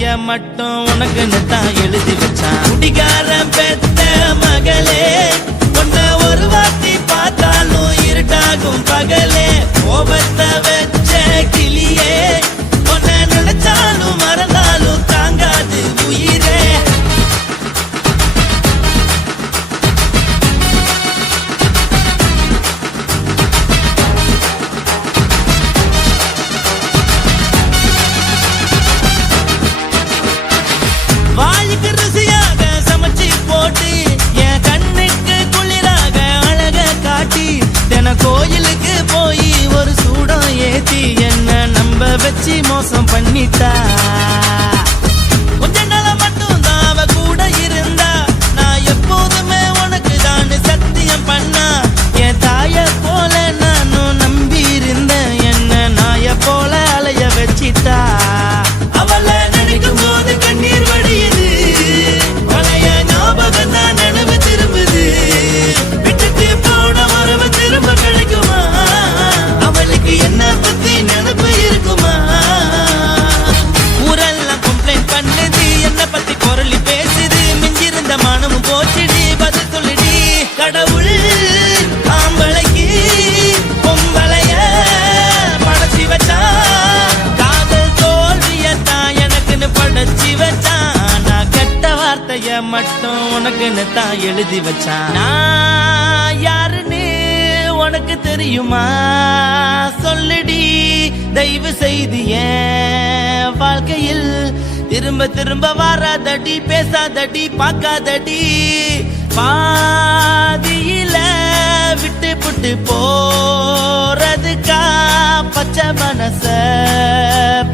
வார்த்தைய மட்டும் உனக்குன்னு தான் எழுதி வச்சான். குடிகாரன் பெத்த மகளே, உன்னை ஒரு வார்த்தை பார்த்தாலும் இருட்டாகும் பகலே. கோபத்தை வச்ச கிளியே, உன்னை நினைச்சாலும் மறந்தாலும் தாங்காது உயிரே. வாய்க்கு ருசியாக சமைச்சு போட்டு என் கண்ணுக்கு குளிராக அழக காட்டி தின கோயிலுக்கு போய் ஒரு சூடம் ஏத்தி என்ன நம்ப வச்சு மோசம் பண்ணிட்டா. கொஞ்ச நாள் மட்டும் தான் அவ கூட இருந்தா, நான் எப்போதுமே உனக்கு தான் சத்தியம் பண்ணா. என் தாய போல நானும் நம்பி இருந்தேன், என்ன நாய போல அலைய வச்சிட்டா. அவளை நினைக்கும் போது கண்ணீர் வடியுது, பழைய ஞாபகம் தான் நினைவு திரும்புது. விட்டுட்டு போன உறவு திரும்ப கிடைக்குமா? அவளுக்கு என்ன பத்தி நினைப்பு இருக்குமா? ஊரெல்லாம் கம்ப்ளைண்ட் பண்ணுது, என்ன பத்தி பொருளி பேசுது. மிஞ்சிருந்த மானமும் போச்சுடி, பதில் சொல்லுடி. கடவுள் ஆம்பளைக்கு பொம்பளைய படைச்சி வச்சா, காதல் தோல்வியத்தான் எனக்குன்னு படைச்சி வச்சான். நான் கெட்ட வார்த்தைய மட்டும் உனக்குன்னு தான் எழுதி வச்சான். நான் யாருன்னு உனக்கு தெரியுமா? சொல்லுடி தயவு செய்து என் வாழ்க்கையில் திரும்ப திரும்ப வராதடி, பேசாதடி, பார்க்காதடி. பாதியில விட்டு புட்டு போறதுக்கா பச்சை மனச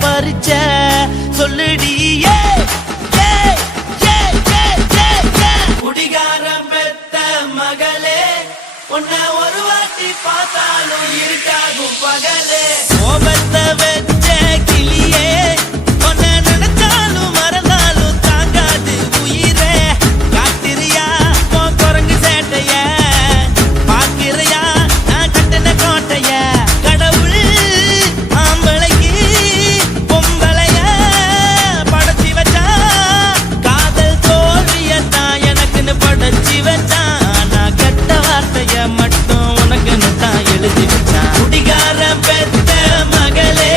பறிச்ச சொல்லுடி. குடிகாரம் பெத்த மகளே, உன்னை ஒரு வாட்டி பார்த்தாலும் இருக்காகும் பகலே. கோபத்தை வச்ச கிளியே, உன்னை நினைச்சாலும் மறந்தாலும் தாங்காது உயிரே. காத்திரியா உன் குரங்கு சேட்டைய, பாக்கிறியா நான் கட்டின கோட்டைய. கடவுள் ஆம்பளைக்கு பொம்பளைய படைச்சி வச்சா, காதல் தோல்வியத்தான் எனக்குன்னு படைச்சி வச்சான். நான் கெட்ட வார்த்தைய மட்டும் உனக்குன்னு தான் எழுதி வச்சான். குடிகாரன் பெத்த மகளே,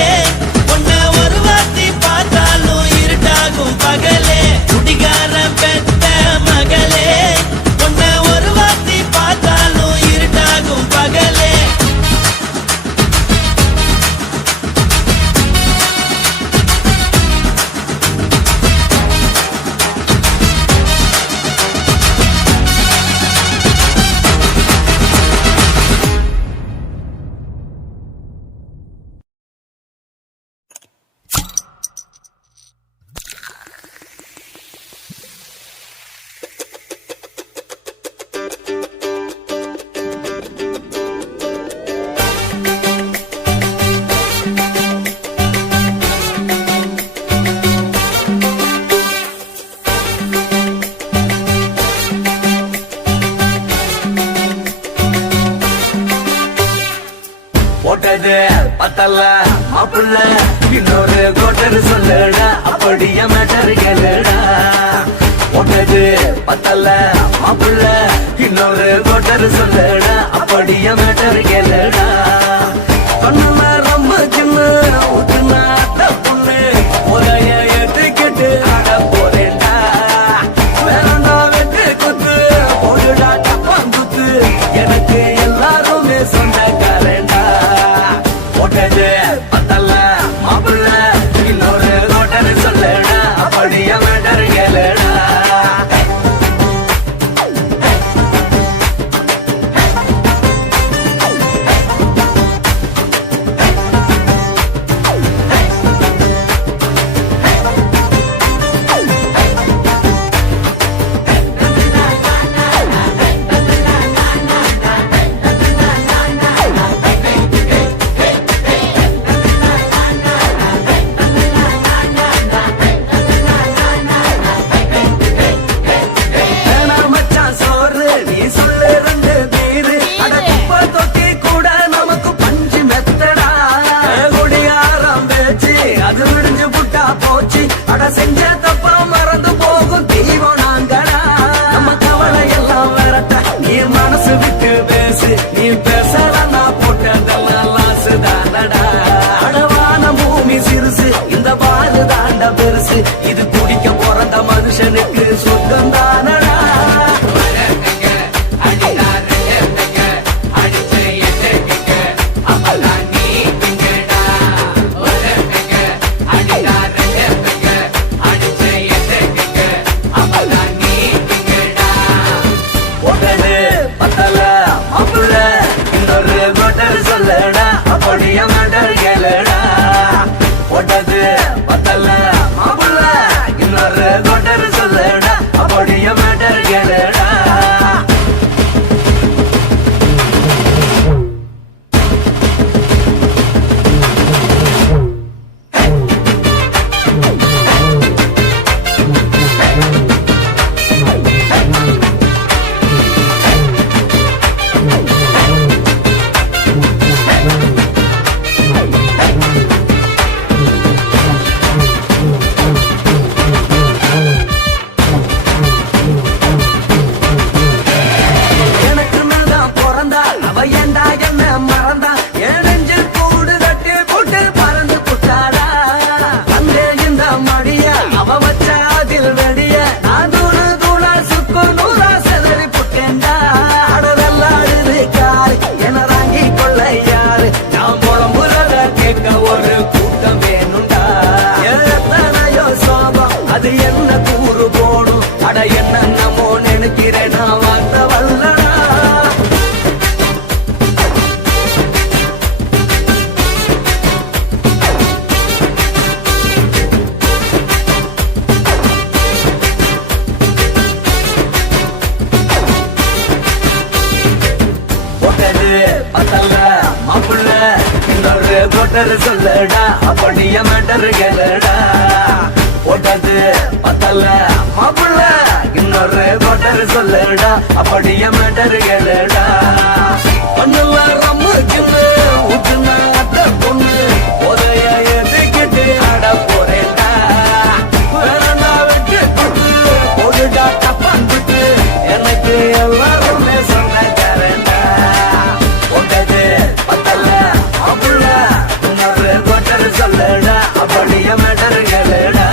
உன்னை ஒரு வார்த்தை பார்த்தாலும் இருட்டாகும் பகலே. குடிகாரன் பெத்த மகளே, உன்னை ஒரு வார்த்தை பார்த்தாலும் இருட்டாகும் பகலே. போட்டது பத்தல்ல மாப்பிள்ள, இன்னொரு கோட்டர் சொல்லுடா, அப்படியே மேட்டர் கேளுடா. போட்டது பத்தல்ல மாப்பிள்ள, இன்னொரு கோட்டர் சொல்லுடா, அப்படியே மேட்டர் கேளுடா. சொன்ன ரொம்ப சின்ன ஊத்துனா பொண்ணு, ஒரைய ஏத்துக்கிட்டு ஆட போறேன்டா. வேறண்டா வெட்டு குத்து போடுடா டப்பாங்குத்து, எனக்கு எல்லாருமே சொந்தக்காரண்டா. போட்டது பத்தல்ல மாப்பிள்ள, இன்னொரு கோட்டர் சொல்லுடா, அப்படியே மேட்டர் கேளுடா. இது குடிக்க பிறந்த மனுஷனுக்கு சொந்தம் தானடா. சொல்லடா அப்படியே மேட்டர் கேளுடா. ஒட்டது பத்தல மாப்புள்ள இன்னொரு கொட்டர் சொல்லடா அப்படியே மேட்டர் கேளுடா. அது என்ன கூறு போடும் அட என்ன நம்மோ நினைக்கிறேன் நான் வார்த்தை வல்லடா. ஒட்டது பத்தல்ல மாப்புள்ள இன்னொரு கொட்டர் சொல்லடா அப்படியே மேட்டர் கேளுடா. ஒட்டது பத்தல்ல மாப்புள்ள இன்னொரு கொட்டர் சொல்லடா அப்படியே மேட்டர் கேளுடா. ஒண்ணுல ரம்முக்குன்னு ஊற்றுனா அத்த பொண்ணு உதய எதுக்கிட்டு ஆட போறேன்டா. வேணா வெட்டு கொட்டு போடுடா தப்பான் விட்டு எனக்கு எல்லாருமே சொன்ன தரேன்டா. ஒட்டது பத்தல்ல மாப்புள்ள இன்னொரு கொட்டர் சொல்லடா அப்படியே மேட்டர் கேளுடா.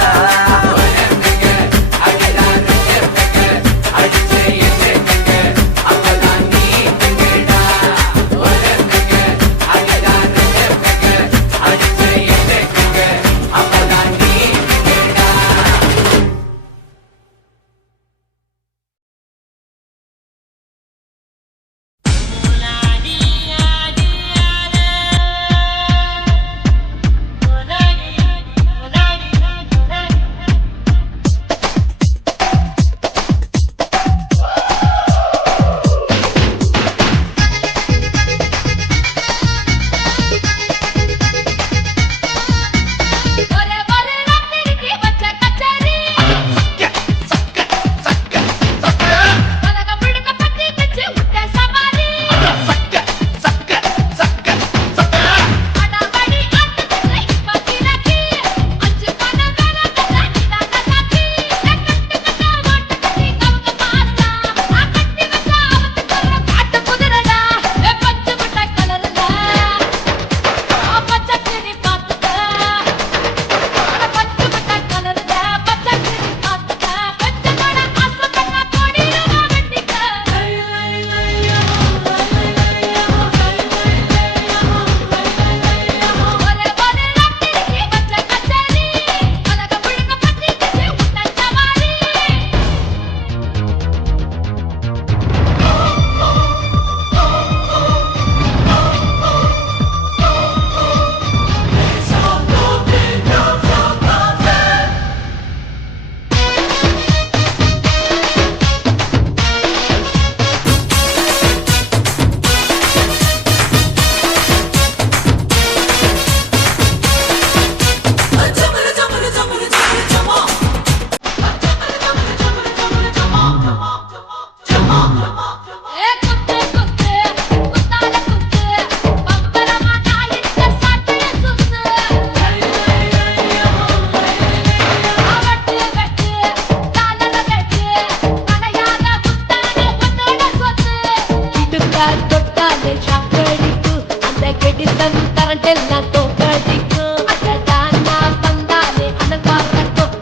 கரண்ட் எல்லாம் தோக்கடிக்கும் அடடா நான் வந்தாலே அனல் பாக்கட்டும்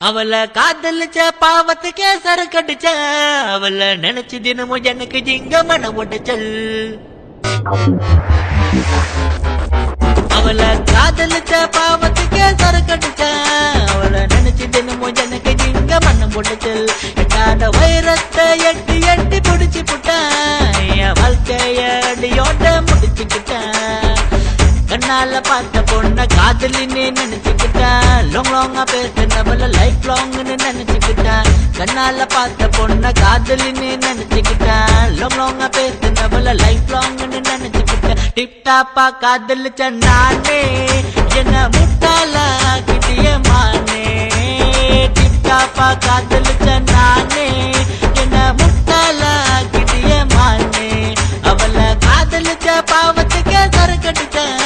அவளை காதலிச்ச பாவத்துக்கே சரக்கடிச்ச அவளை நினைச்சு தினமும் எனக்கு ஜிங்க மன உடைச்சல் அவளை காதலிச்ச பாவத்துக்கே சரக்கடிச்ச அவளை நினைச்சு தினமும் எனக்கு ஜிங்க மனம் உடைச்சல் எட்டாத வைரத்தை எட்டி எட்டி புடிச்சு புட்டான் என் வாழ்க்கைய அடியோட முடிச்சுக்கிட்டேன் கண்ணால பார்த்த பொண்ண காதலின்னு நினைச்சுக்கிட்டேன் லாங் லாங்கா பேசினவள லைஃப் லாங்னு நினைச்சுக்கிட்டேன் கண்ணால பார்த்த பொண்ண காதலின்னு நினைச்சுக்கிட்டேன் லாங் லாங்கா பேசினவள லைஃப் லாங்னு நினைச்சுக்கிட்டேன் டிப் டாப்பா காதலிச்ச நானே என்ன முட்டாளா கிட்டிய மானே டிப் டாப்பா காதலிச்ச நானே என்ன முட்டாளா கிட்டிய மானே அவளை காதலிச்ச பாவத்துக்கே சரக்கடிச்சேன்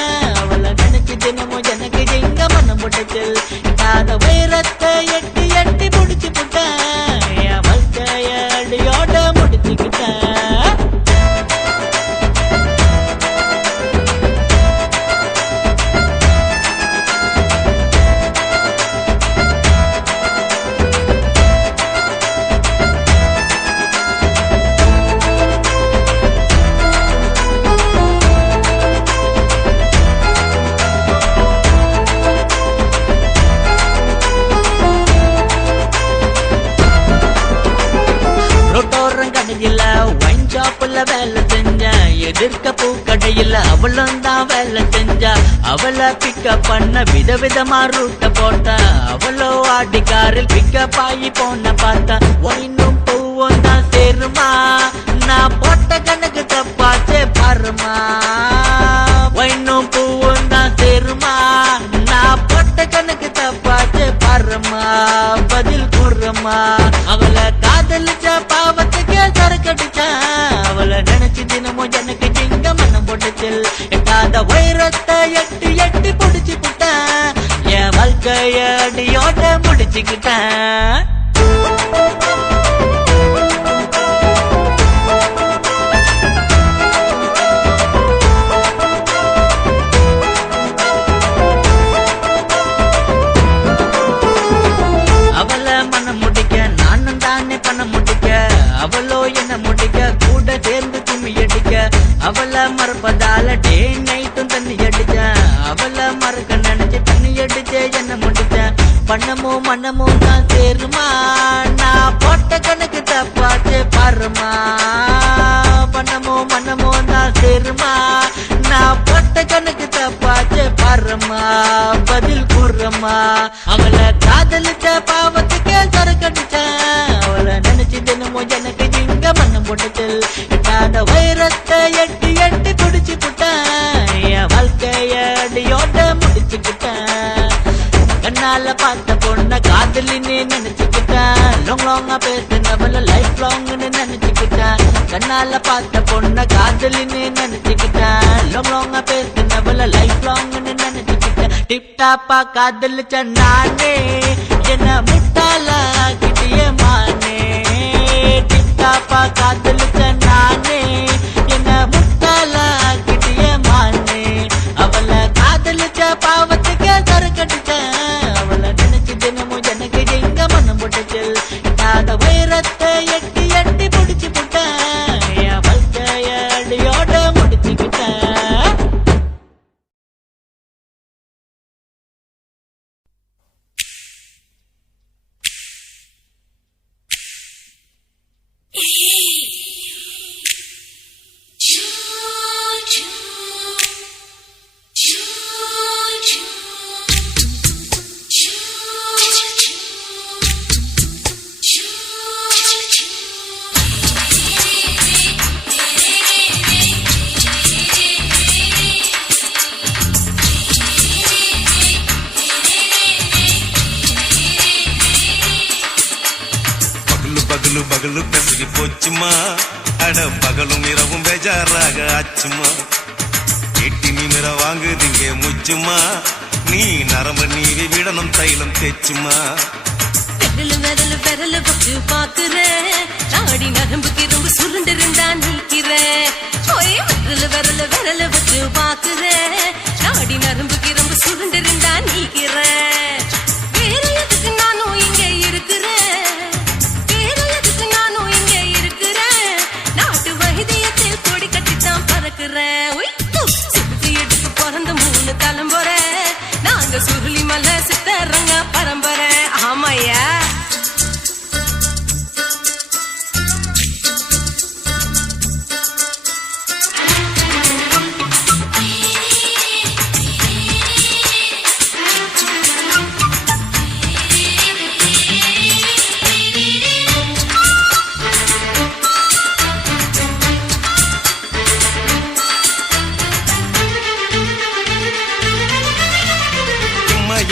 தினமும் எனக்கு எங்க மனம் முடைச்சல் காத வைரத்தை எட்டி எட்டி முடிச்சு புட்டேன் என் வாழ்க்கைய அடியோட முடிச்சுக்கிட்டேன் வேலை செஞ்ச எதிர்க்க பூக்கடையில் அவளும் தான் வேலை செஞ்சா அவளை பிக்கப் பண்ண விதவிதமா ரூட்ட போட்டா அவளோ ஆடிக்காரில் பிக்கப் ஆகி போன பார்த்தா ஒன்னும் பூவும் தான் சேருமா நான் போட்ட கணக்கு தப்பாச்சே பாருமா ஒன்னும் பூவும் தான் சேருமா நான் போட்ட கணக்கு தப்பாச்சே பாருமா பதில் கூறுமா அவளை காதலிச்ச பாவத்துக்கே சரக்கடிச்சா அவளை நினைச்சு தினமும் எனக்கு ஜிங்க மனம் போட்டுச்சல் எட்டாத வைரத்தை எட்டி எட்டி புடிச்சு புட்டேன் என் வாழ்க்கைய அடியோட முடிச்சுக்கிட்டேன் அவளை மனம் முடிக்க நானும் தானே பணம் முடிக்க அவளோ என்ன முடிக்க கூட சேர்ந்து கும்மி அடிக்க அவளை மறப்பதால டே நைட்டும் தண்ணி அடிச்ச அவளை மறக்க நினைச்சு தண்ணி அடிச்ச என்ன முடிச்ச பண்ணமும் மனமும் தான் சேருமா நான் போட்ட கணக்கு தப்பாச்சு பாருமா பண்ணமும் மனமும் தான் சேருமா நான் போட்ட கணக்கு தப்பாச்சு பாருமா பதில் கூறுமா அவளை காதலிச்ச பாவத்துக்கே சரக்கடிச்ச அவளை நினைச்சு தினமும் எனக்கு இங்க மனம் போட்டுச்சல் எட்டாத வைரத்தை எட்டி எட்டி குடிச்சு புட்டேன் என் வாழ்க்கைய அடியோட முடிச்சுக்கிட்டேன் கண்ணால பார்த்த பொண்ண காதலின்னு நினைச்சுக்கிட்டேன் லாங் லாங்கா பேசினவள லைஃப் லாங்னு நினைச்சுக்கிட்டேன் கண்ணால பார்த்த பொண்ண காதலின்னு நினைச்சுக்கிட்டேன் லாங் லாங்கா பேசினவள லைஃப் லாங்னு நினைச்சுக்கிட்டேன் டிப் டாப்பா காதலிச்ச நானே என்ன முட்டாளா கிட்டிய மானே டிப் டாப்பா காதலிச்ச நானே என்ன முட்டாளா கிட்டிய மானே அவளை காதலிச்ச பாவத்துக்கே சரக்கடிச்சேன் அவளை நினைச்சு தினமும் எனக்கு எங்க மனம் போட்டுச்சல் காத வைரத்தை எட்டி எட்டி புடிச்சு புட்டேன் என் வாழ்க்கைய அடியோட முடிச்சுக்கிட்டேன் பகலு பெருகி போச்சுமா அட பகலும் இரவும் பேஜாராக ஆச்சுமா எட்டி நிமிர வாங்குதிங்க முச்சுமா நீ நரம்பு நீவி விடணும் தைலம் தேச்சுமா விரல் விரல் பட்டு பாக்குறேன் நாடி நரம்புக்கு ரொம்ப சுருண்டிருந்தா நீக்கிறேன் விரல் விரல் பட்டு பாக்குறேன் நாடி நரம்புக்கு ரொம்ப சுருண்டிருந்தா நீக்கிறேன் வேற எதுக்கு நானும் இங்கே சுருளி மலை சித்தரங்க பரம்பரை ஆமாயா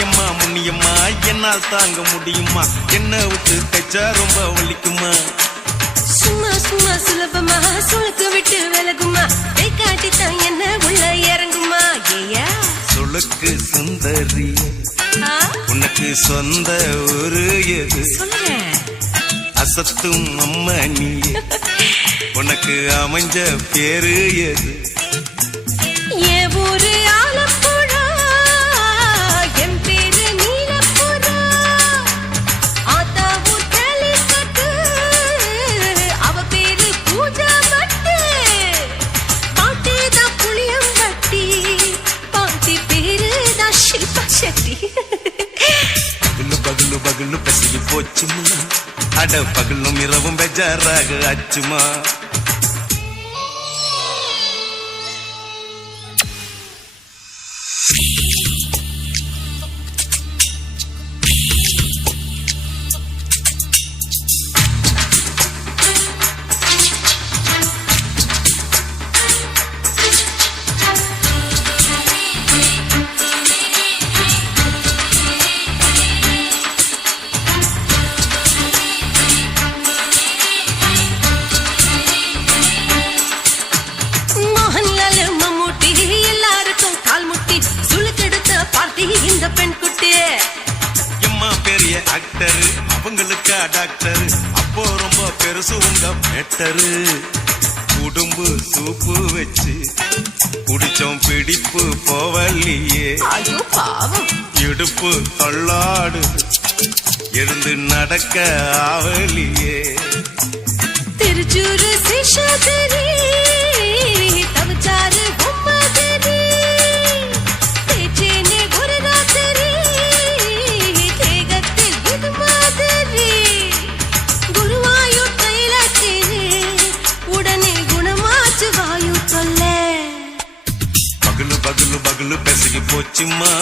எம்மா முன்னியம்மா என்னால் தாங்க முடியுமா என்ன விட்டு தைச்சா ரொம்ப வலிக்குமா சும்மா சும்மா சுலபமா சுளுக்கு விட்டு விலகுமா கை காட்டித்தான் என்ன உள்ள இறங்குமா ஏயா சுளுக்கு சுந்தரி உனக்கு சொந்த ஒரு எது சொல்றேன் அசத்தும் அம்மா நீ உனக்கு அமைஞ்ச பேரு எது ஏ ஊரு ஆலப்புழா என் பேரு நீலப்புறா ஆத்தா ஊர் கேலிக்கட்டு அவ பேரு பூஜா பட்டு பாட்டி தான் புளியம்பட்டி பாட்டி பேரு தான் ஷில்பா செட்டி பகலு பகலு பகலு பசிக்கு போச்சுமா அட பகலும் இரவும் பெஜாராக ஆச்சுமா இந்த பெண் குட்டி எம்மா பெரிய ஆக்டர் அவங்களுக்கா டாக்டர் அப்போ ரொம்ப பெருசு உங்க மேட்டரு உடும்பு சூப்பு வச்சு குடிச்சோம் பிடிப்பு போவல்லையே ஐயோ பாவம் இடுப்பு தள்ளாடு எழுந்து நடக்க ஆவலியே திருச்சூரு சிஷாதிரி தவச்சாரு பொம்மதிரி தேச்சேனே ஒரு ராத்திரி தேகத்தில் இது மாதிரி குருவாயூர் தைலத்திரி உடனே குணமாச்சு வாயு சொல்ல பகலு பகலு பகலு பெசகி போச்சுமா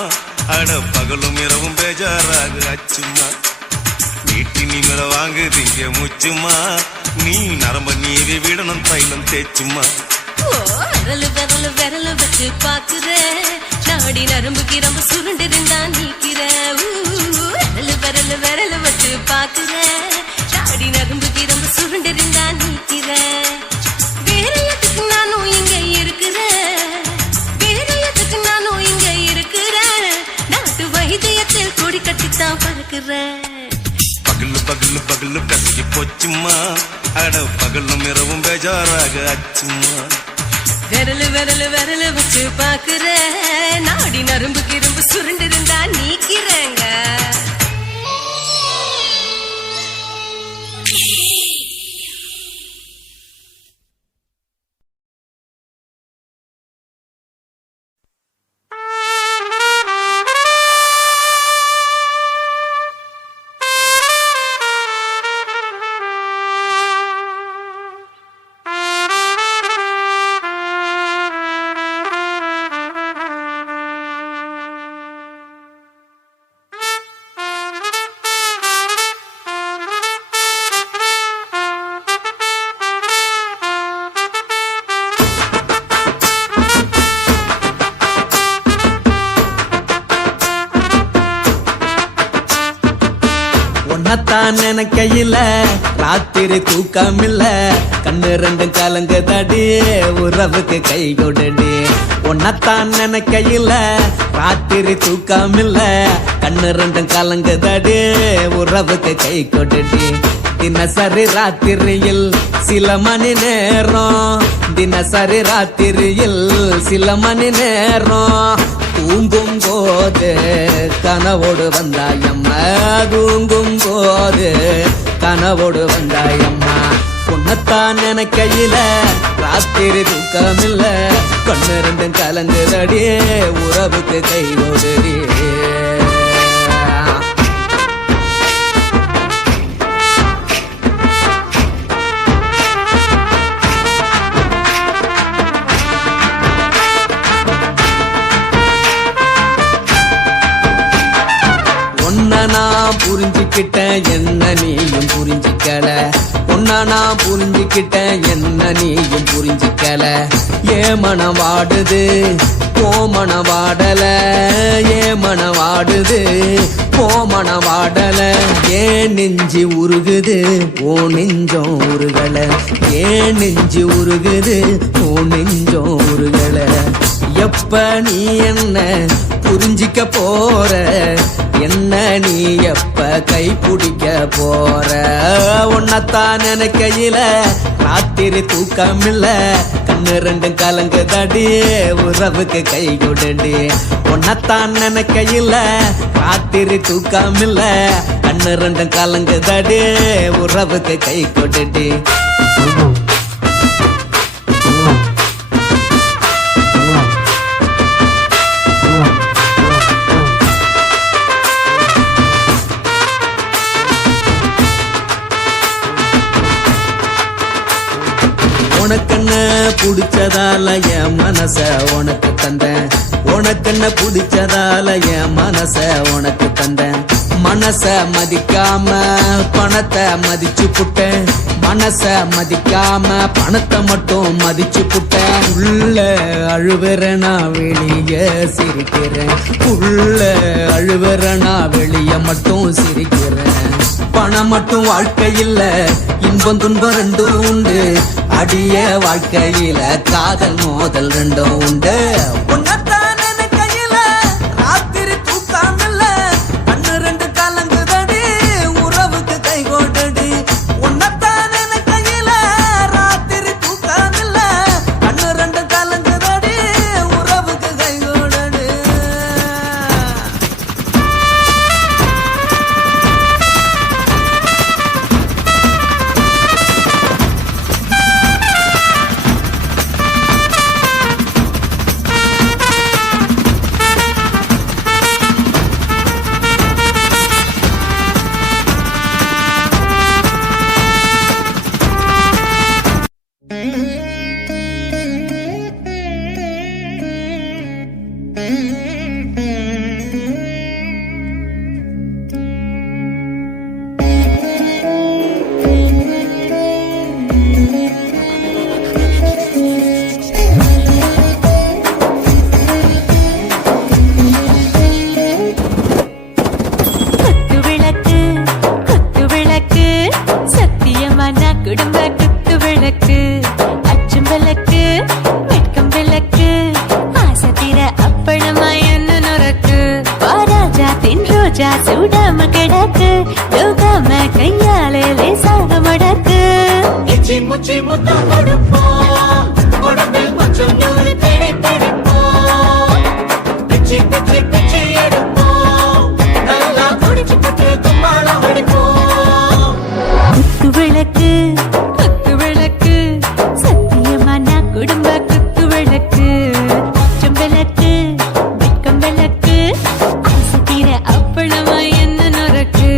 அட பகலும் இரவும் பேஜாராக ஆச்சுமா நீட்டி நிமிர வாங்குதீங்க முச்சுமா நீ நரம்ப நீவி விடணும் தைலம் தேச்சுமா விரலு விரலு விரலு வச்சு பாக்குற நாடி நரம்பு கிரம்பு சுருண்டு இருந்தா நீக்கிற விரலு விரலு விரலு வச்சு பாக்குற நாடி நரம்பு கிரம்பு சுருண்டு இருந்தா நீக்கிற வேற எதுக்கு நானும் இங்க இருக்கிறேன் வேற எதுக்கு நானும் இங்க இருக்கிறேன் நாட்டு வைத்தியத்தில் கொடி கட்டித்தான் பறக்குறேன் பகலு பகலு பகலு கசகி போச்சுமா அட பகலும் இரவும் பேஜாராக ஆச்சுமா விரலு விரலு விரலு வச்சு பாக்குற நாடி நரம்பு கிரும்பு சுருண்டு இருந்தா நீக்கிறேங்க உன்னத்தான் நினைக்கையில ராத்திரி தூக்கமில்ல கண்ணு ரெண்டும் கலங்குதடி உறவுக்கு கை கொடுடி உன்னத்தான் நினைக்கையில ராத்திரி தூக்கமில்ல கண்ணு ரெண்டும் கலங்குதடி உறவுக்கு கை கொடுடி தினசரி ராத்திரியில் சில மணி நேரம் தினசரி ராத்திரியில் சில மணி நேரம் தூங்கும் போது கனவோடு வந்தாயம்மா தூங்கும் போது கனவோடு வந்தாயம்மா உன்னத்தான் நினைக்கையில ராத்திரி தூக்கமில்ல கண்ணு ரெண்டும் கலங்குதடி உறவுக்கு கை ஓடுடி நான் புரிஞ்சுக்கிட்டேன் என்ன நீயும் புரிஞ்சுக்கல உன்ன நான் புரிஞ்சுக்கிட்டேன் என்ன நீயும் புரிஞ்சுக்கல ஏன் மனம் வாடுது ஓ மனம் வாடல ஏன் மனம் வாடுது ஓ மனம் வாடல ஏன் நெஞ்சு உருகுது ஓ நெஞ்சம் உருகல ஏன் நெஞ்சு உருகுது ஓ நெஞ்சம் உருகல எப்ப நீ என்ன புரிஞ்சிக்க போற என்ன நீ எப்ப கை பிடிக்க போற உன்னத்தான் நினைக்கையில ராத்திரி தூக்கம் இல்ல கண்ணு ரெண்டும் கலங்குதடி உறவுக்கு கை கொடுடி உன்னத்தான் நினைக்கையில ராத்திரி தூக்கம் இல்ல கண்ணு ரெண்டும் கலங்குதடி உறவுக்கு கை கொடுடி உனக்கென்ன பிடிச்சதால என் மனச உனக்கு தந்தேன் உனக்கென்ன பிடிச்சதால என் மனச உனக்கு தந்தேன் மனச மதிக்காம பணத்தை மதிச்சு புட்டேன் மனச மதிக்காம பணத்தை மட்டும் மதிச்சு புட்டேன் உள்ள அழுவுற நான் வெளிய சிரிக்கிறேன் உள்ள அழுவுற நான் வெளிய மட்டும் சிரிக்கிறேன் பணம் மட்டும் வாழ்க்கையில் இன்பம் துன்பம் ரெண்டும் உண்டு அடிய வாழ்க்கையில காதல் மோதல் ரெண்டும் உண்டு உன்னத்தான் நினைக்கையில ராத்திரி தூக்கம் இல்ல கண்ணு ரெண்டு கலங்குதடி உறவுக்கு கை கோட்டடி உன்னத்தான் நினைக்கையில ராத்திரி தூக்கம் இல்ல கண்ணு ரெண்டு கலங்குதடி உறவுக்கு கை கோட்டடி குடும்ப குத்து விளக்கு அச்சும் விளக்கு வெட்கம் விளக்கு ஆசத்திர அப்பளமா என்ன நொறக்கு வாராஜா தின் ரோஜா சூடாம கிடக்கு யோகாம கையாலே லேசாக மடக்கு இச்சி முச்சி முத்தம் கொடுப்போம் உடம்பில் கொஞ்சம் நூறு தேடி பிடிப்போம் பிச்சி பிச்சி பிச்சி எடுப்போம் நல்லா குடிச்சு பட்டு கும்பாலம் அடிப்போம் குத்து விளக்கு குத்து விளக்கு சத்தியமான குடும்ப குத்து விளக்கு அச்சம் விளக்கு வெட்கம் விளக்கு ஆசத்திர அப்பளமா என்ன நொறக்கு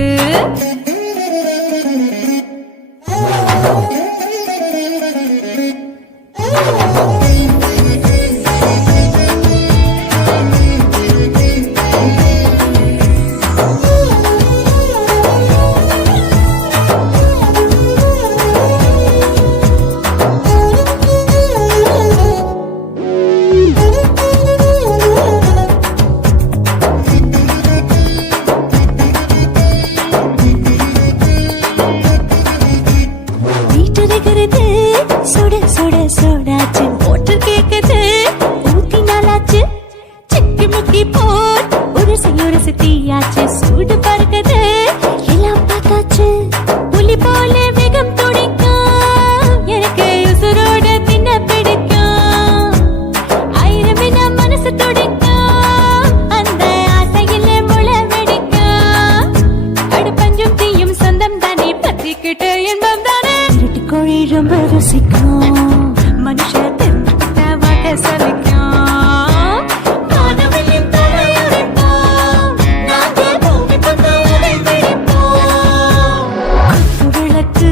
சுட சுட சோடாச்சு மோட்டர் கேக்குது ஊத்தி நாளாச்சு சிக்கி முக்கி போட் ஒரு தீயாச்சு சூடு பறக்குது எல்லாம் பார்த்தாச்சு புலி போல வேகம் துடிக்கும் எனக்கு உசுரோட தின்ன பிடிக்கும் ஆயிரம் என மனசு துடிக்கும் அந்த ஆசையில முளை வெடிக்கும் அடுப்பஞ்சும் தீயும் சொந்தம் தானே பத்திக்கிட்டு என்பம் தானே கோழி ரொம்ப ருசிக்கும் மனுஷ வாக்க சலிக்கும் காணவெளியும் தலையடிப்போம் நாங்கள் பூமி கொண்டு உடை வெடிப்போம் குத்து விளக்கு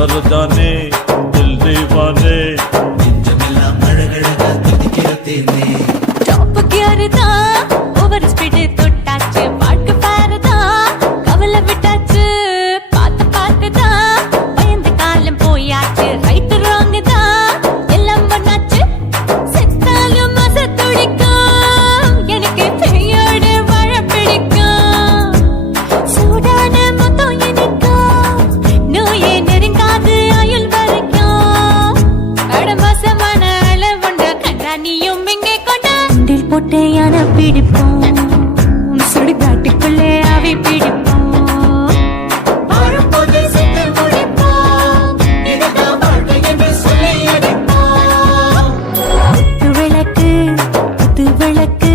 மருதானே தில் தீவானே நெஞ்சமெல்லாம் அழகழகா துடிக்கிற தேனே டாப் கியர் தான் ஓவர் ஸ்பீடு தொட்டாச்சு வாழ்க்கை பாருதான் கவலை விட்டாச்சு பார்த்து பார்த்து தான் பயந்து காலம் போயாச்சு ரைட் ராங் தான் எல்லாம் பண்ணாச்சு செத்தாலும் மச துடிக்கும் எனக்கு பெயோடு வாழ பிடிக்கும் சூடான மொத்தம் எனக்கும் நோயே நெருங்காது ஆயுள் வரைக்கும் அடமோசமான அளவுண்ட கண்டா நீயும் இங்கே கொண்டா உண்டில் போட்டு யானை பிடிப்போம் சுடுகாட்டுக்குள்ளே அவை பிடிப்போம் வாழும்போது செத்து முடிப்போம் இதுதான் வாழ்க்கை என்று சொல்லி அடிப்போம் குத்து விளக்கு குத்து விளக்கு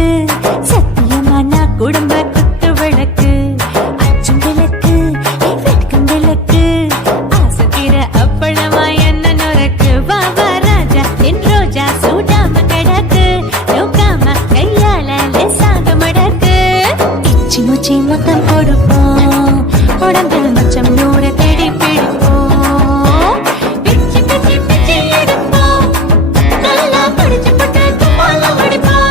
சத்தியமான குடும்ப குத்து விளக்கு அச்சும் விளக்கு வெட்கம் விளக்கு ஆசத்திர அப்பளமா என்ன நொறக்கு வா வா ராஜா என் ரோஜா சூடாம கிடக்கு நோக்காம கையால லேசாக மடக்கு இச்சி முச்சி மொத்தம் கொடுப்போம் உடம்பில் மச்சம் நூறு தேடி பிடிப்போம் பிச்சி பிச்சி பிச்சி எடுப்போம் நல்லா படிச்சு போட்டு தும்பால முடிப்போம்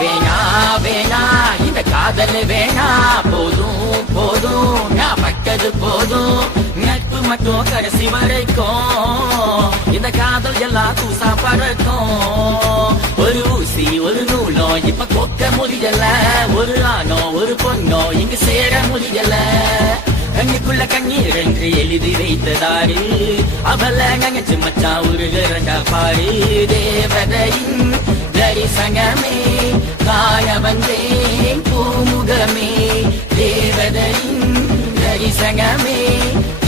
வேணா வேணா இந்த காதல் வேணா போதும் போதும் நான் பட்டது போதும் நட்பு மட்டும் கடைசி வரைக்கும் இந்த காதல் எல்லாம் தூசா பறக்கும் ஒரு ஊசி ஒரு நூலும் இப்ப கொக்க முடியல ஒரு ஆணோ ஒரு பொண்ணோ இங்கு சேர முடியல கண்ணுக்குள்ள கண்ணீர் என்று எழுதி வைத்ததாரு அவள நினைச்சு மச்சான் உருகிறண்டா பாரு தேவதையின் தரிசனமே காண வந்தேன் பூமுகமே தேவதையின் தரிசனமே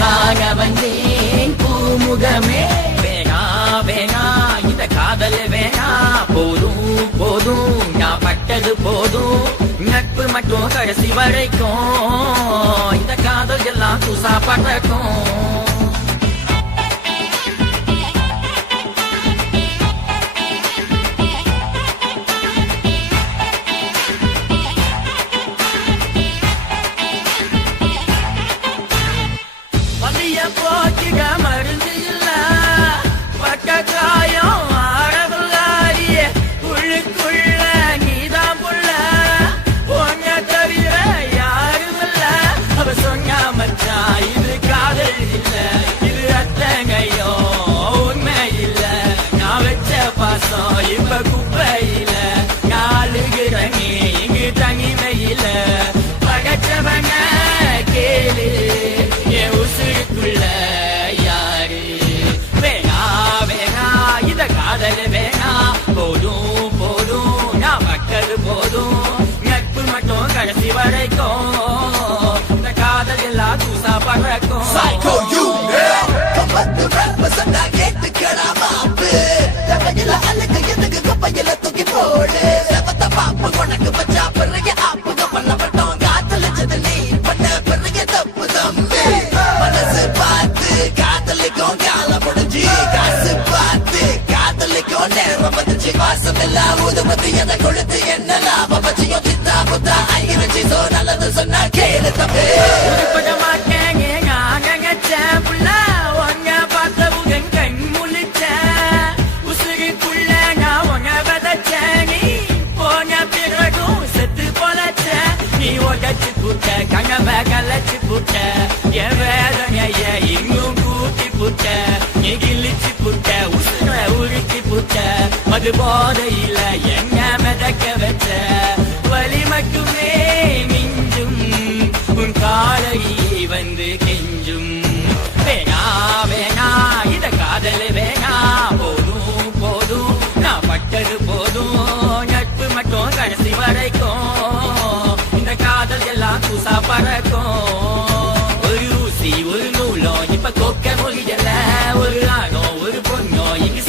காண வந்தேன் பூமுகமே வேணா வேணா இந்த காதல் வேணா போதும் போதும் நான் பட்டது போதும் நட்பு மட்டும் கடைசி வரைக்கும் இந்த காதல் எல்லாம் தூசா பறக்கும் வலிய போக்கிட மருந்து இல்ல பட்ட காயம் ஆடவில்லாரிய உள்ளுக்குள்ள நீதான் புள்ள உன்ன தவிர யாரும் இல்ல அவ சொன்னா மச்சான் இது காதல் இல்ல இது அத்தங்கையோ உண்மை இல்ல நான் வச்ச பாசம் இப்ப குப்பையில நாளுகிறனே இங்கு தனிமையில பகச்சவன கேளு என் உசுருக்குள்ள யாரு வேணா வேணா இந்த காதல் வேணா போதும் போதும் நான் பட்டது போதும் நட்பு மட்டும் கடைசி வரைக்கும் இந்த காதல் எல்லாம் தூசா பறக்கும் Psycho you கம்பத்து rappers அண்ணா கேட்டுக்கடா மாப்பு தவையில அழுக்கு எதுக்கு குப்பையில தூக்கி போடு செவத்த பாப்பு உனக்கு வச்சா பிறகு ஆப்புக பண்ணப்பட்டோம் காதலிச்சது நீ பண்ண பிறகு தப்பு தம்பி மனசு பார்த்து காதலிக்கும் காலம் முடிஞ்சு காசு பார்த்து காதலிக்கும் நேரம் வந்துச்சு வாசம் எல்லாம் ஊதுபத்தி எதை கொளுத்து என்ன லாபம் வச்சியும் சித்தா புத்தா ஆகிருச்சு சோ நல்லது சொன்னா கேளு தம்பி உருப்பட மாட்டேங்க நான் நினைச்சேன் புள்ள உன்ன பார்த்தவுங்க கண் முழிச்சேன் உசுருக்குள்ள நான் உன்ன விதைச்சேன் நீ போன பிறகும் செத்து பொழைச்சேன் நீ உடச்சு புட்ட கனவை கலைச்சு புட்ட என் வேதனைய இன்னும் கூட்டி புட்ட நீ கிழிச்சு புட்ட உசுர உருக்கி புட்ட மது போதையில என்ன மிதக்க வச்ச வலி மட்டுமே மிஞ்சும் உன் காலையை வந்து கெஞ்சும் வேணா வேணா இந்த காதல் வேணா போதும் போதும் நான் பட்டது போதும் நட்பு மட்டும் கடைசி வரைக்கும் இந்த காதல் எல்லாம் தூசா பறக்கும் ஒரு ஊசி ஒரு நூலும் இப்ப கொக்க முடியல ஒரு ஆணோ ஒரு பொண்ணோ இங்கு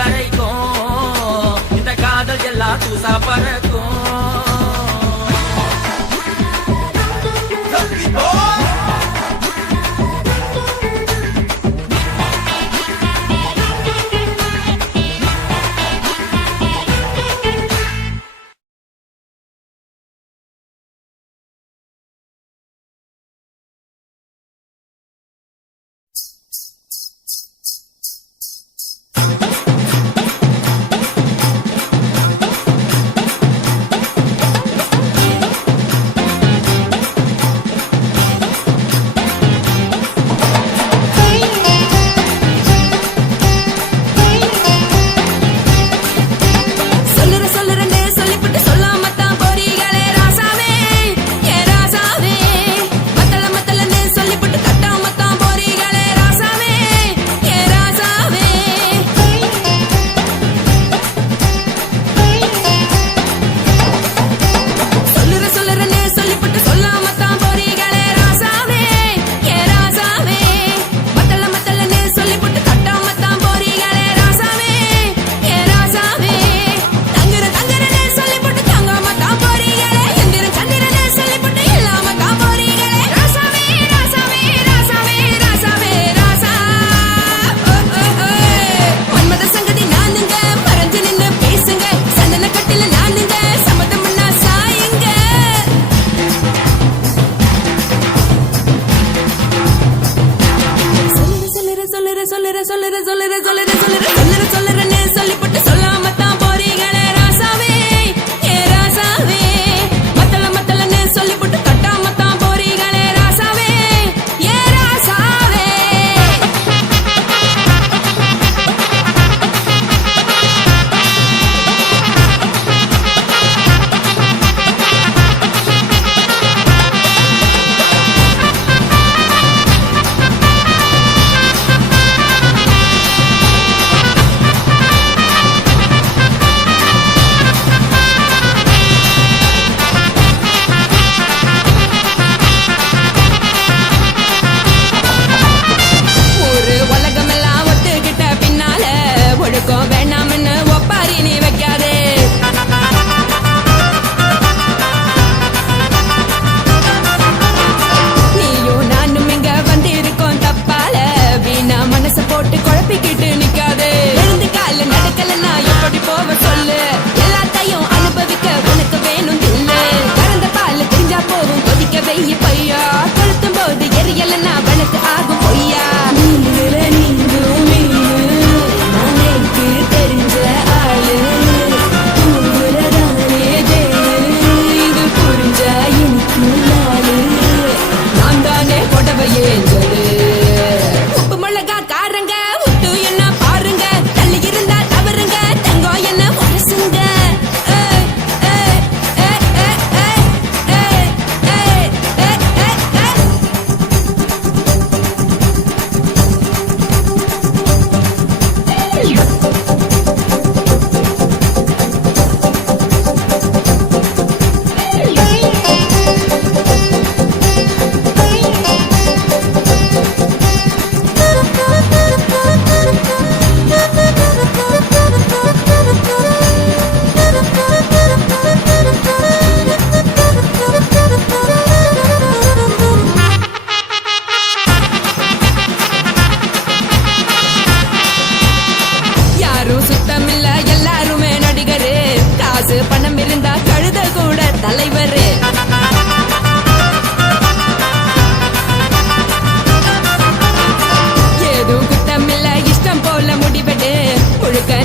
வரைக்கும் இந்த காதல் எல்லாம் தூசா பறக்கும்.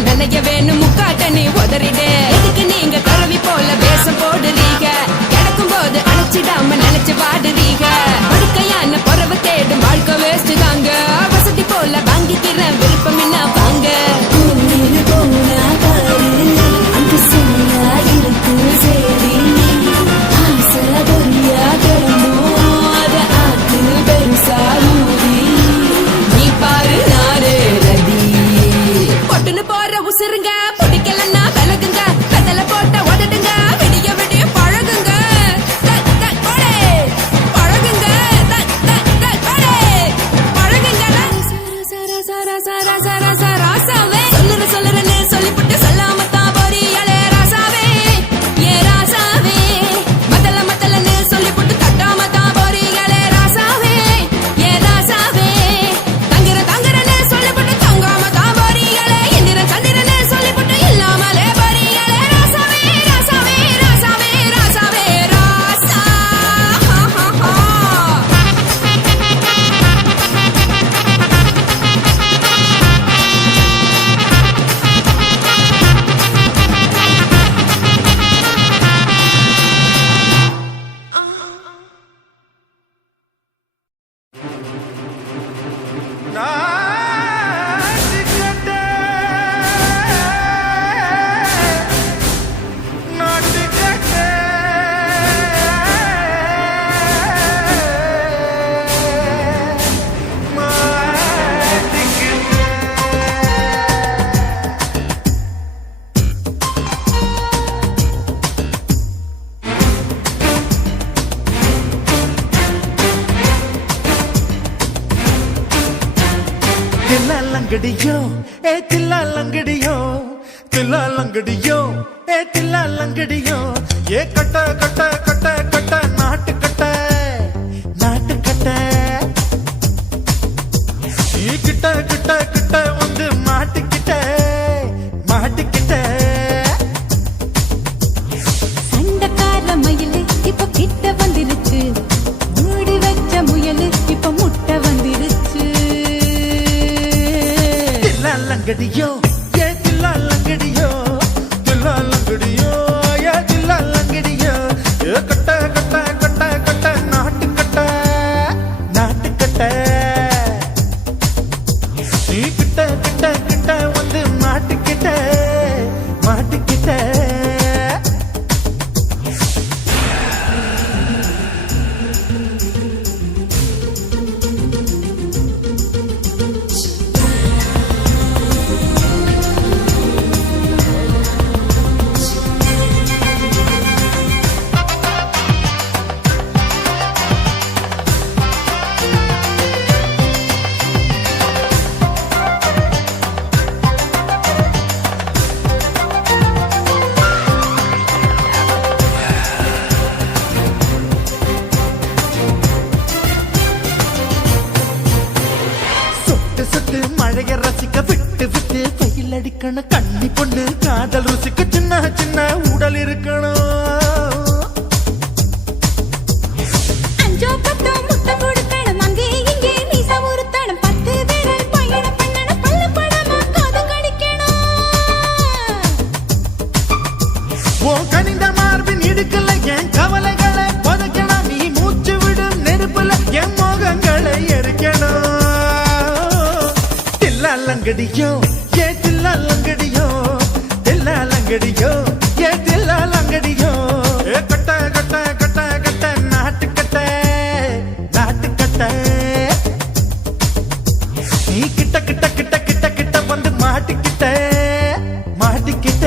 நனைய வேணும் முக்காட்ட நீ உதறிடு. இதுக்கு நீங்க கரவி போல வேஷம் போடுறீங்க, கிடக்கும் போது அணைச்சிடாம நினைச்சு வாடுறீங்க. படுக்கையான பொறவை தேடும் வாழ்க்கை வேஸ்ட் தாங்க. வசதி போல வாங்கிக்கிற விருப்பம் என்ன வாங்க. நீ பாரு நாரே ரதி பொட்டுன்னு போற உசுருங்க, பிடிக்கலன்னா விலகுங்க. கதல போட்ட உதடுங்க, விடிய விடிய பழகுங்க. பழகுங்க பழகுங்க. ராசாவே சொல்லுற லங்கடியோ ஏ தில்லா லங்கடியோ தில்லா லங்கடியோ ஏ தில்லா லங்கடியோ ஏ கட்ட கட்ட கட்ட கட்ட நாட்டு கட்ட நாட்டு கட்ட நீ கிட்ட கிட்ட கிட்ட வந்து மாட்டிக்கிட்ட மாட்டிக்கிட்ட சண்டக்கார மயிலு இப்ப கிட்ட வந்துருச்சு மூடி வச்ச முயலு இப்ப முட்டை வந்துருச்சு தில்லா லங்கடியோ ஏ தில்லா லங்கடியோ தில்லா லங்கடியோ ஏ தில்லா லங்கடியோ ஏ கட்ட கட்ட கட்ட கட்ட நாட்டு கட்ட நாட்டு கட்ட நீ கிட்ட கிட்ட கிட்ட வந்து மாட்டிக்கிட்ட மாட்டிக்கிட்ட சொட்டு சொட்டு மழைய ரசிக்க விட்டு விட்டு வெயில் அடிக்கணும் கண்ணி பொண்ணு காதல் ருசிக்க சின்ன சின்ன உடல் இருக்கணும் அஞ்சோ பத்தோ முட்டை கொடுக்கணும் அங்கே இங்கே மீச உறுத்தணும் 10 விரல் பயணம் பண்ணணும் பல்ல படமா காது கடிக்கணும் ஓ கனிந்த மார்பின் இடுக்கல என் கவலைகளை பதுக்கணும் நீ மூச்சு விடும் நெருப்புல என் மோகங்களை எரிக்கணும் தில்லா லங்கடியோ ஏ தில்லா லங்கடியோ தில்லா லங்கடியோ ஏ தில்லா லங்கடியோ ஏ கட்ட கட்ட கட்ட கட்ட நாட்டு கட்ட நாட்டு கட்ட நீ கிட்ட கிட்ட கிட்ட கிட்ட கிட்ட வந்து மாட்டிக்கிட்ட மாட்டிக்கிட்ட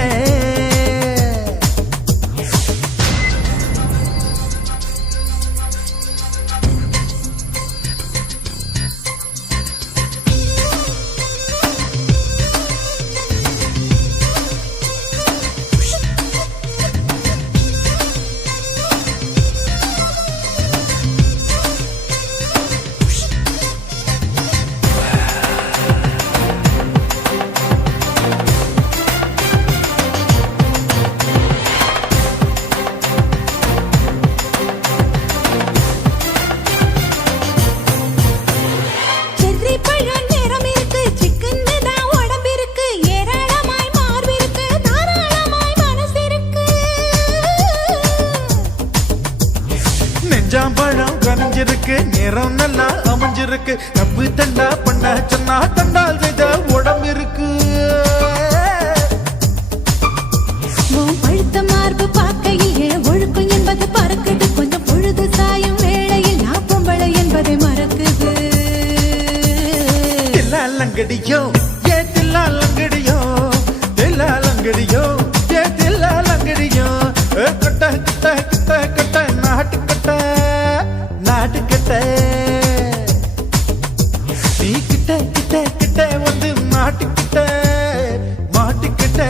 செர்ரி பழம் நிறம் இருக்கு சிக்கன்னு தான் உடம்பு இருக்கு ஏராளமாய் மார்பு இருக்கு தாராளமாய் மனசு இருக்கு நெஞ்சாம்பழம் கனிஞ்சிருக்கு நிறம் நல்லா அமைஞ்சிருக்கு தப்பு தண்டா பண்ண சொன்னா தண்டால் செய்த உடம்பு இருக்கு உன் பழுத்த மார்பு பார்க்கையில் என் ஒழுக்கம் என்பது பறக்குது கொஞ்சம் பொழுது சாயும் வேளையில் நான் பொம்பளை என்பதை மறக்குது தில்லா லங்கடியோ ஏ தில்லா லங்கடியோ தில்லா லங்கடியோ ஏ தில்லா லங்கடியோ ஏ கட்ட கட்ட கட்ட கட்ட நாட்டு கட்ட நாட்டு கட்ட நீ கிட்ட கிட்ட கிட்ட வந்து மாட்டிக்கிட்ட மாட்டிக்கிட்ட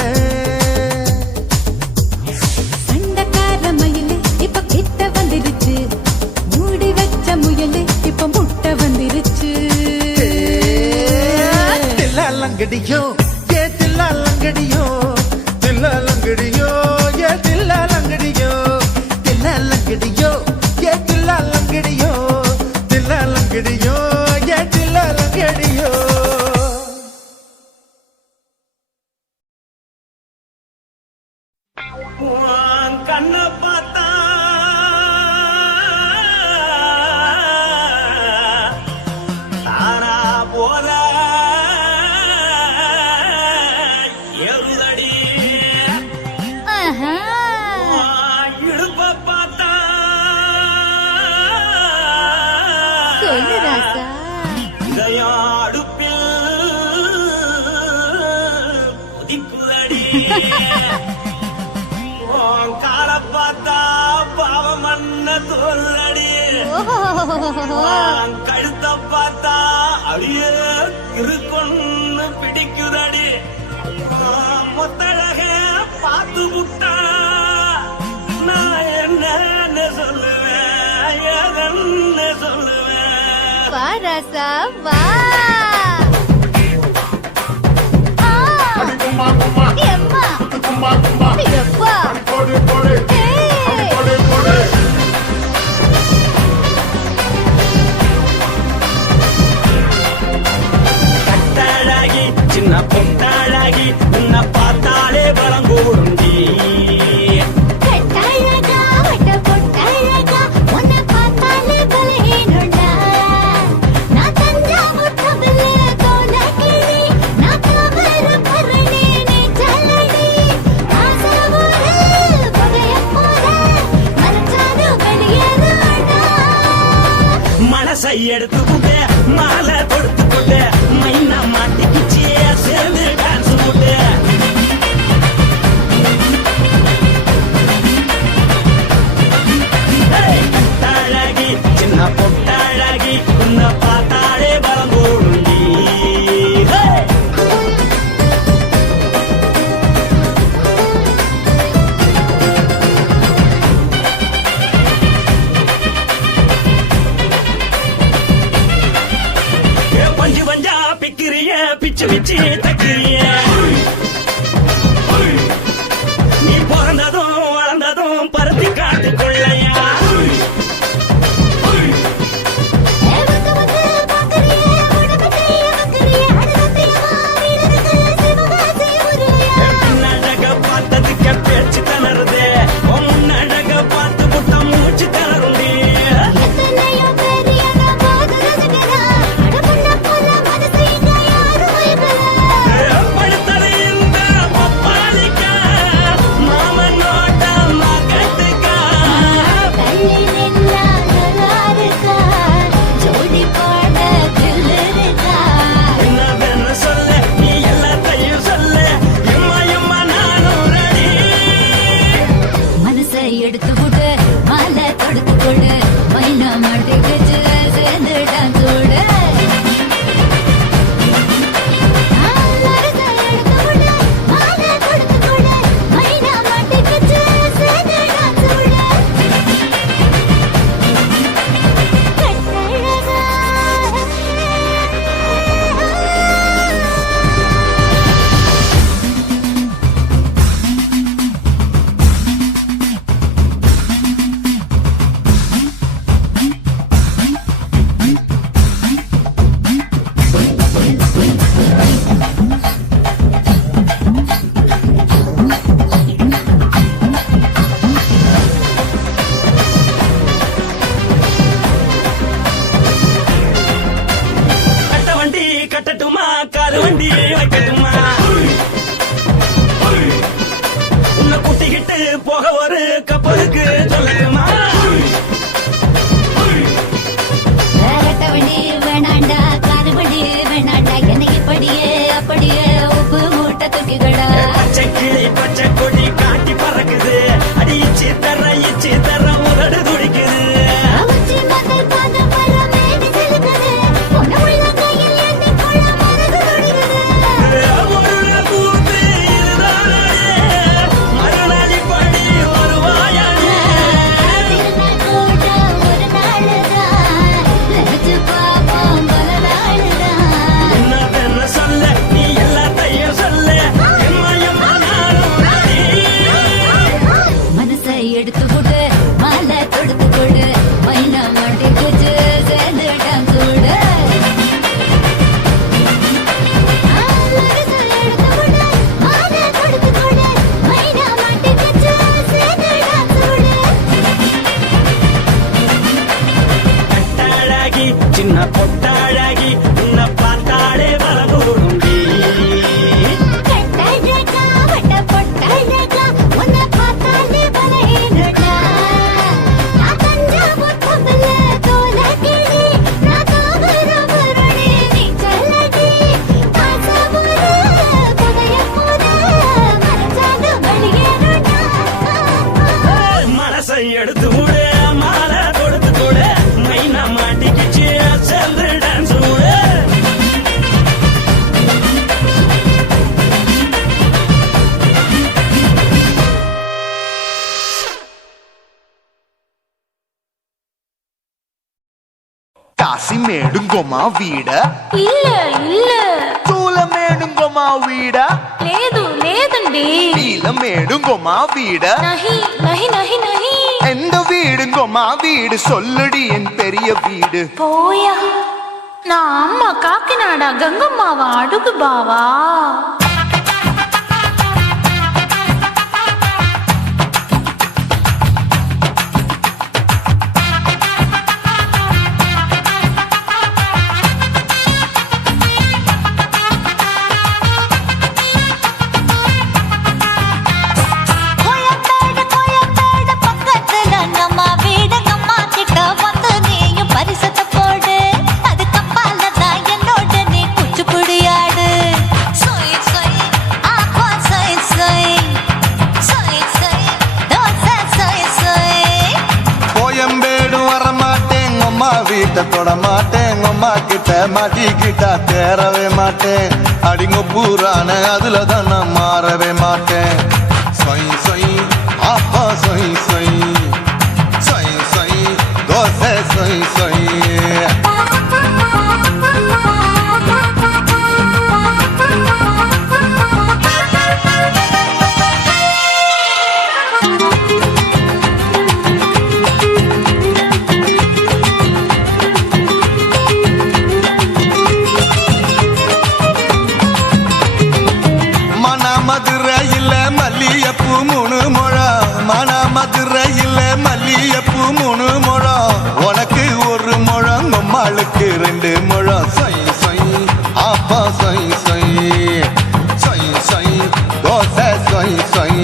சண்டக்கார மயிலு இப்ப கிட்ட வந்துருச்சு மூடி வச்ச முயலு இப்ப முட்டை வந்துருச்சு தில்லா லங்கடியோ ஏ தில்லா லங்கடியோ தில்லா லங்கடியோ ஏ தில்லா லங்கடியோ தில்லா லங்கடியோ ஏ தில்லா லங்கடியோ தில்லா லங்கடியோ ஏ தில்லா லங்கடியோ கண்ண பார்த்தா தானா போல எருதடி இடுப்ப பார்த்தா சொல்லு ராசா இதயம் அடுப்பில் உதிக்குதடி கால பார்த்தா பாவம் மண்ண தோல்லடி கழுத்த பார்த்தா அப்படியே இருக்குன்னு பிடிக்குதடி மொத்தழக பார்த்து புட்டா நான் என்ன சொல்லுவேன் ஏதன்னு சொல்லுவேன் வா ராசா வா எம்மா எப்பா கட்டாழாகி சின்ன பொட்டாழாகி உன்னை பார்த்தாலே பலம் கூடுண்டி கட்டழகா வட்ட பொட்டழகா உன்னை பார்த்தாலே பலஹீனோடா நான் தஞ்சாவூர் தவிலே கோலகிரி நான் காவர பரணி நீ ஜல்லடி ஆசவூரு பகைய போல மரச்சாது வெளியேறாடா மனசை எடுத்துக்கிட்டு மாலை கொடுத்துக்கிட்டு மைனா மாட்டிக்கிச்சு சேர்ந்து டான்ஸ் போட்டு கட்டாழகி சின்ன பொட்டாழகி உன்னை பார்த்தாலே பலம் கூடுண்டி பஞ்சு பஞ்சா பிக்கிறிய பிச்சு பிச்சு தக்கிறிய நீ பிறந்ததும் வளர்ந்ததும் பருத்தி காட்டுக்குள்ளையா வந்து வந்து பாக்கறியே உடம்பத்தைய வக்கறியே அடகத்தையமா வீரருக்கு சிவகாசி உருளையா பின்னழக பார்த்ததுக்கு பேச்சு தளருது முன்னழக பார்த்து புட்டம் மூச்சு தளருண்டி எத்தனையோ பெரிய போது ரசிகரா அடமுன்ன போல மனசை இங்க யாரும் மயக்கல படுத்தது இந்த பப்பாளிக்கா மாமனோட மகட்டுக்கா தள்ளி நின்னா நல்லாருக்கா ஜோடி பாட தில்லுருக்கா என்னவென்னு சொல்ல நீ எல்லாத்தையும் சொல்ல எம்மா எம்மா நானும் ரெடி மனசை எடுத்து விடு மாலை தொடுத்து கொடு மைனா மாட்டிக்கிச்சு சேர்ந்து டான்ஸ் விடு மனசை எடுத்து விடு மாலை தொடுத்து கொடு மைனா மாட்டிக்கிச்சு சேர்ந்து டான்ஸ் விடு கட்ட வண்டி கட்டட்டுமா காது வண்டி வைக்கட்டுமா உன்னை குட்டிக்கிட்டு போக ஒரு கப்பலுக்கு சொல்லட்டுமா வேறட்டவண்டி வேணாண்டா காதுபடி வேணாண்டா என்னைக்கு படியே அப்படியே உப்பு மூட்டை தூக்கிக்கடா பச்சை கிளி பச்சை கொடி காட்டி பறக்குது அடி இச்சி தர உதடு துடிக்குது அவச்சி மகள் பாத பல மேடி செலுக்குது பொண்ணு உள்ள கையில் ஏந்தி கொள்ள மனது துடிக்குது ஒரு நாள் பூத்து இதுதானே மறுநாளி படி வருவாயானே திருநாள் கூட ஒரு நாளுதான் நினைச்சு பாப்போம் பல நாளுதான் என்ன சொல்ல நீ எல்லாத்தையும் சொல்ல எம்மா எம்மா நானும் కాశీమేడుంగోమా వీడ இல்ல இல்ல చూలమేడుంగోమా వీడ లేదు లేదండి నీలమేడుంగోమా వీడ நஹி நஹி நஹி நஹி எந்த வீடுங்கோமா வீடு சொல்லுடி என் பெரிய வீடு போயா நான் அம்மா காக்கிநாடா கங்கம்மாவா அடுகு பாவா வீட்டை தொட மாட்டேன் அம்மா கிட்ட மாட்டிக்கிட்டா தேரவே மாட்டேன் அடிங்க பூரான அதுல தான் நான் மாறவே மாட்டேன் சொய் சொய் அப்பா சொய் சொய் சொய் சொய் தோசை சொய் சொய் மல்லியப்பூ மூணு முழம் மதுரையில் மல்லியப்பூ மூணு முழம் உனக்கு ஒரு முழம் நம்மளுக்கு 2 முழம் சொய் சொய் அப்பா சொய் சொய் சொய் சொய் தோசை சொய் சொய்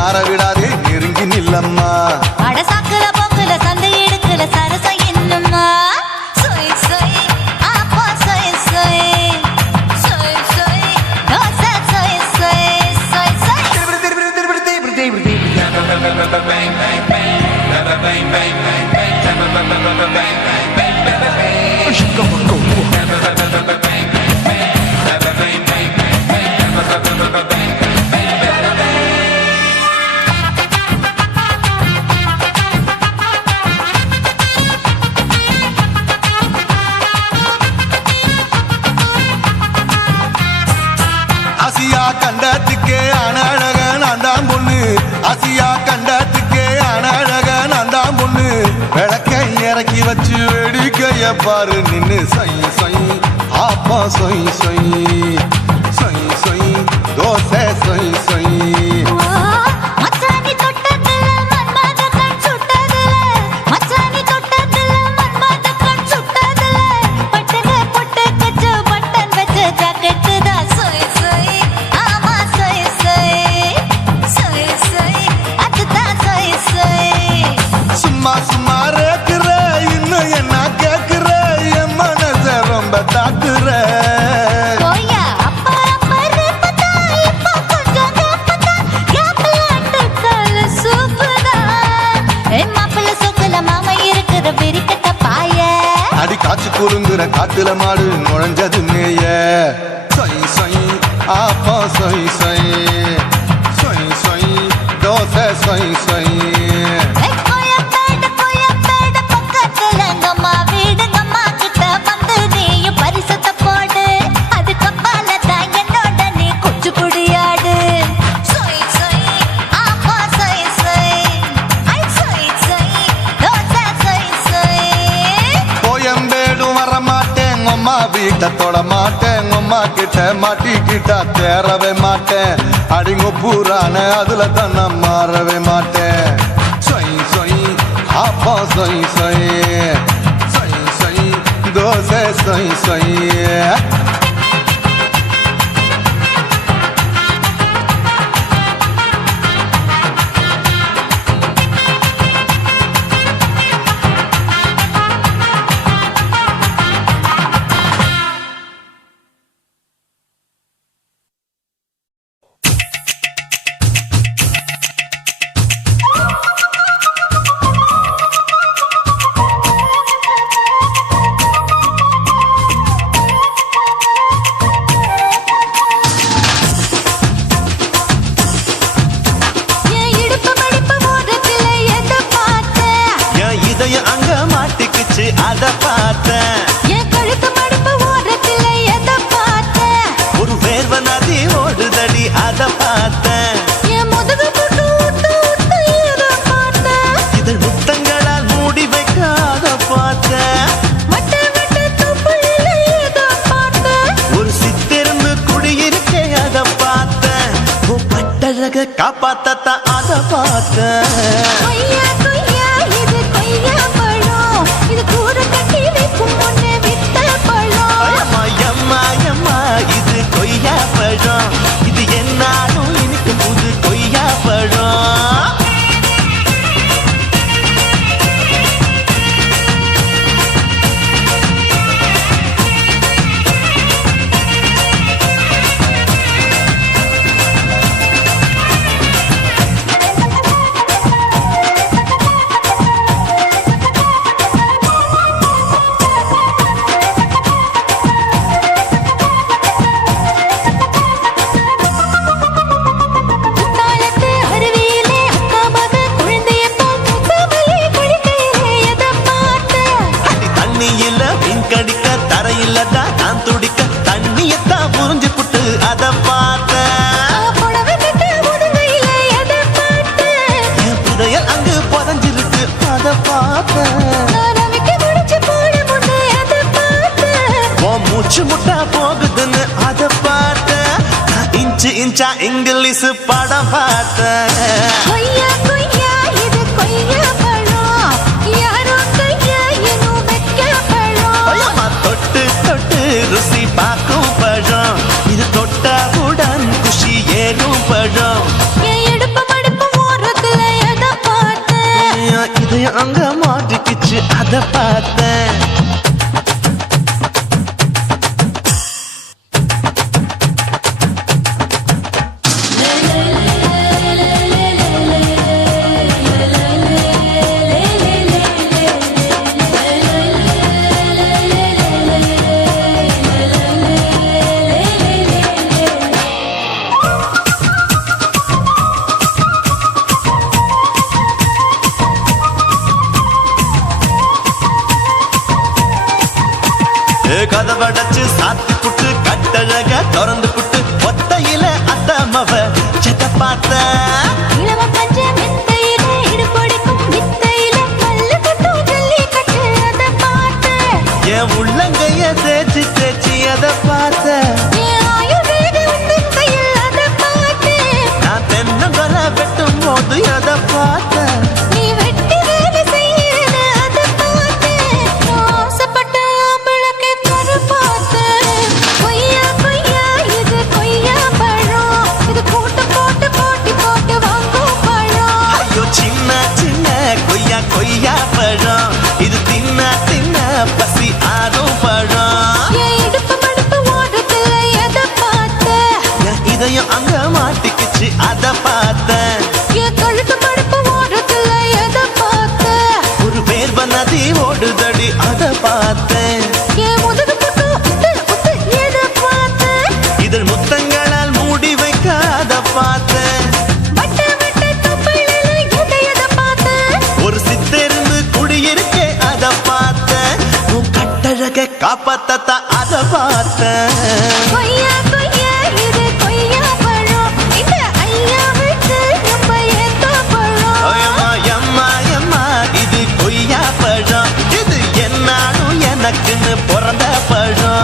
ஆரவிடாதே நெருங்கி நில்லம்மா அடசாக்குல பொங்குல சந்தை எடுக்கல சரச என்னம்மா சொய் சொய் அப்பா சொய் சொய் சொய் சொய் தோசை சொய் சொய் சொய் ஆசியா கண்டத்துக்கே அனழக நான் தான் பொண்ணு ஆசியா கண்டத்துக்கே அனழக நான் தான் பொண்ணு விளக்கை இறக்கி வச்சு வேடிக்கைய பாரு நின்னு சொய் சொய் ஆப்பா சொய் சொய் சொய் சொய் தோசை சொய் சொய் சும்மா சும்மா ரேக்குற இன்னும் என்ன கேக்குற என் மனச ரொம்ப தாக்குற அடி காய்ச்சி குறுங்குற காட்டுல மாடு நுழைஞ்சது மேய சொய் சொய் ஆப்பா சொய் சொய் சொய் சொய் தோசை சொய் சொய் வீட்டை தொட மாட்டேன் அம்மா கிட்ட மாட்டிக்கிட்டா தேரவே மாட்டேன் அடிங்க பூரான அதுல தான் நான் மாறவே மாட்டேன் சொய் சொய் அப்பா சொய் சொய் சொய் சொய் தோசை சொய் சொய் கட்டழக காப்பாத்தத்தான் அத பார்த்தேன். கொய்யா கொய்யா இது கொய்யா பழம், இது கூர கட்டி வைக்கும் முன்னே வித்த பழம். அம்மா எம்மா எம்மா இது கொய்யா பழம், இது என்னாலும் இனிக்கு புது கொய்யா பழம். குத்தாலத்து அருவியிலே அக்கா மக குழந்தைய போல் முத்தமல்லி குளிக்கையிலே எதை பார்த்தேன்? அடி தண்ணியில மீன் கடிக்க தரையில்லதான் நான் துடிக்க தண்ணியத்தான் புரிஞ்சு புட்டு அத பார்த்தேன். புடவை கட்ட முதுகையிலே எதை பார்த்தேன்? என் புதையல் அங்கு புதஞ்சிருக்கு அத பார்த்தேன். நான் ரவிக்கு முடிச்சு போட முன்னே எதை பார்த்தேன்? உன் மூச்சு முட்டா போகுதுன்னு அத பார்த்தேன். நான் இன்ச்சு இன்ச்சா இங்கிலீஷ் படம் பார்த்தேன். கொய்யா கொய்யா இது கொய்யா பழம், யாரோ கையா இன்னும் வைக்க பழம். ஐயம்மா தொட்டு தொட்டு ருசி பார்க்கும் பழம், இது தொட்டாவுடன் குஷி ஏறும் பழம். என் இடுப்பு மடுப்பு ஓரத்துல எதை பார்த்தேன்? என் இதயம் அங்க மாட்டிக்கிச்சு அத பார்த்தேன். கதவடைச்சு சாத்தி புட்டு கட்டழக திறந்து புட்டு ஒத்தையில அத்தமவ செத்த பார்த்த. இளவ பஞ்ச மெத்தையிலே இடுப்பொடிக்கும் வித்தையிலே மல்லு கட்டும் ஜல்லிக்கட்டு அதை பார்த்தேன். என் உள்ளங்கைய தேய்ச்சி தேய்ச்சி அத பார்த்த. என் ஆயுர்வேத உந்தன் கையில் அதை பார்த்தேன். நான் தென்னங்கொலை வெட்டும் போது அத பார்த்த. நீ வெட்டி வேலை செய்யறது அதை பார்த்தேன். நான் ஆசைப்பட்ட ஆம்பளுக்கு தர பார்த்தேன். கொய்யா கொய்யா இது கொய்யா பழம், இது கூட்டு போட்டு போட்டி போட்டு வாங்கும் பழம். ஐயோ சின்ன சின்ன கொய்யா கொய்யா பழம், இது தின்ன தின்ன பசி ஆறும் பழம். என் இடுப்பு மடுப்பு ஓரத்துல எதை பார்த்தேன்? என் இதயம் அங்க மாட்டிக்கிச்சு அத பார்த்தேன். என் கழுத்து மடுப்பு ஓரத்துல எதை பார்த்தேன்? ஒரு வேர்வ நதி ஓடுதடி அத பார்த்தேன். என் முதுகு புட்டு உத்து உத்து எதை பார்த்தேன்? இதழ் முத்தங்களால் மூடி வைக்க அத பார்த்தேன். வட்ட வட்ட தொப்பையில எதை பார்த்தேன்? ஒரு சித்தெரும்பு குடியிருக்கே அத பார்த்தேன். உன் கட்டழக காப்பாத்தத்தான் அத பார்த்தேன். கொய்யா கொய்யா இது கொய்யா பழம், இந்த ஐயா விட்டு நம்ம ஏத்த பழம். அம்மா எம்மா எம்மா இது கொய்யா பழம், இது என்னாலும் எனக்குன்னு பிறந்த பழம்.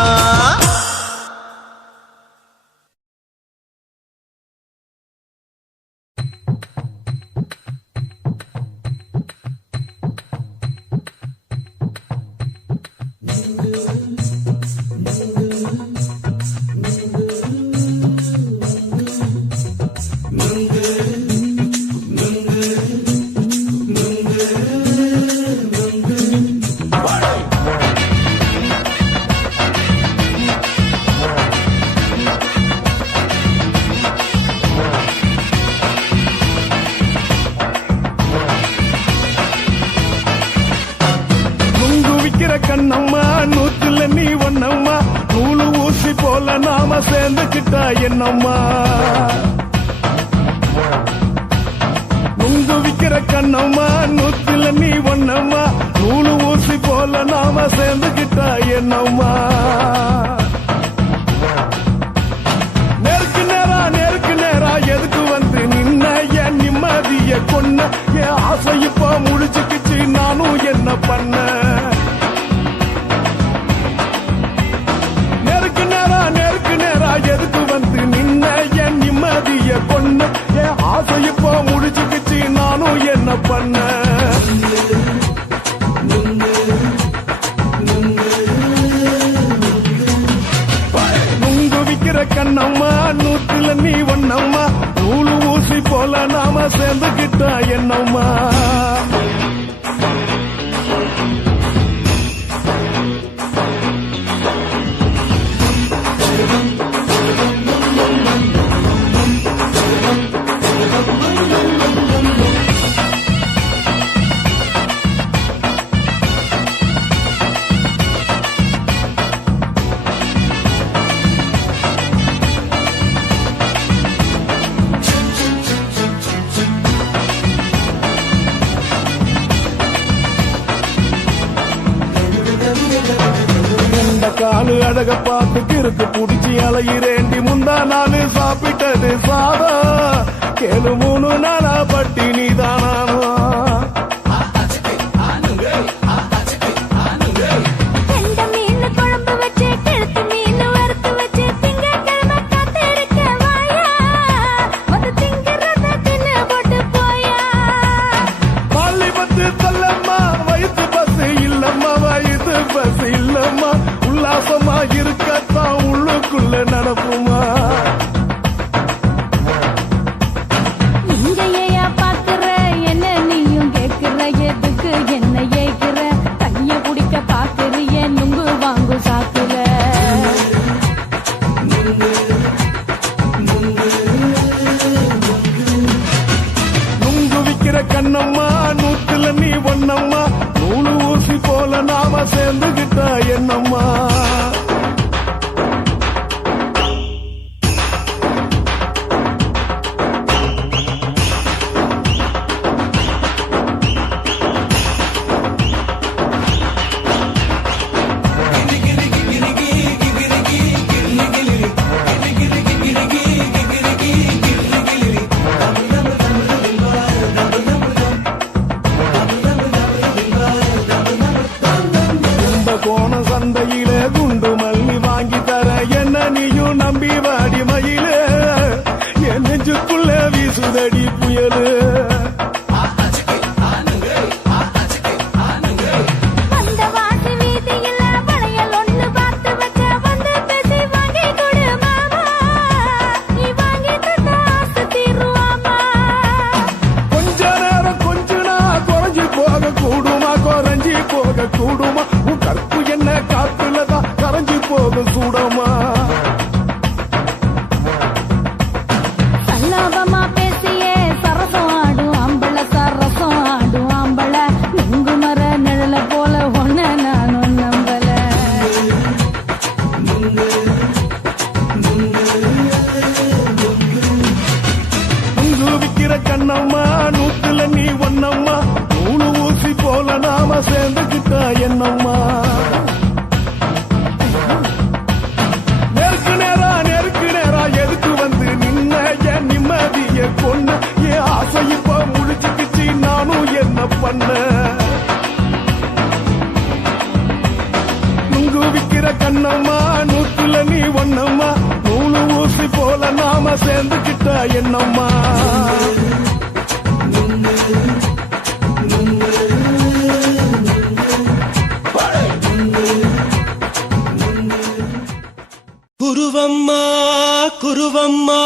கண்ணம்மா நூத்துல நீ ஒன்னம்மா, நூலு ஊசி போல நாம சேர்ந்துக்கிட்டா என்னம்மா. நுங்கு விக்கிற கண்ணம்மா நூத்துல நீ ஒன்னம்மா, நூலு ஊசி போல நாம சேர்ந்துக்கிட்டா என்னம்மா. நேருக்கு நேரா எதுக்கு வந்து நின்ன, என் நிம்மதிய கொன்ன, என் ஆசை இப்ப முடிச்சுக்கிச்சு நானும் என்ன பண்ண. நேருக்கு நேரா எதுக்கு வந்து நின்ன, என் நிம்மதிய கொன்ன, என் பண்ண நுங்கு விக்கிற கண்ணம்மா நூத்துல நீ ஒன்னம்மா நூலு ஊசி போல நாம சேர்ந்துகிட்டா என்னம்மா காலு அழக பார்த்து கிறுக்கு புடிச்சி அலையிறேண்டி முந்தா நாலு சாப்பிட்டது சாதா கேளு 3 நாளா பட்டினி தானானோ உல்லாசமா இருக்கத்தான் உள்ளுக்குள்ள நடப்புமா இங்கேயா பாக்குற என்ன நீயும் கேக்குற எதுக்கு என்ன ஏக்குற கைய குடிக்க பாக்குறிய நுங்கு வாங்கு சாக்குற நுங்கு விக்கிற கண்ணம்மா நூத்துல நீ ஒன்னம்மா நூலு ஊசி போல நாம சேர்ந்துகிட்டா என்னம்மா கோண சந்தையில குண்டு மல்லி வாங்கி தர என்ன நீயும் நம்பி வாடி மயில என் நெஞ்சுக்குள்ள வீசுதடி புயலு கொஞ்ச நேரம் கொஞ்ச நாள் குறைஞ்சி போக கூடுமா குறைஞ்சி போக கூடுமா கற்பு என்ன காத்துலதான் கரைஞ்சி போக சூடமா சல்லாபமா பேசியே சரசம் ஆடும் ஆம்பள சரசம் ஆடும் ஆம்பள நுங்கு மர நிழல போல ஒன்ன நானும் நம்பல நுங்கு விக்கிற கண்ணம்மா நூத்துல நீ ஒன்னம்மா நூலு ஊசி போல நாம சேர்ந்துகிட்டா என்னம்மா நெருக்கு நேரா எதுக்கு வந்து நின்ன என் நிம்மதிய கொன்ன என் ஆசை இப்ப முடிச்சுக்கிச்சு நானும் என்ன பண்ண நுங்கு விக்கிற கண்ணம்மா நூத்துல நீ ஒன்னம்மா நூலு ஊசி போல நாம சேர்ந்துகிட்டா என்னம்மா குருவம்மா குருவம்மா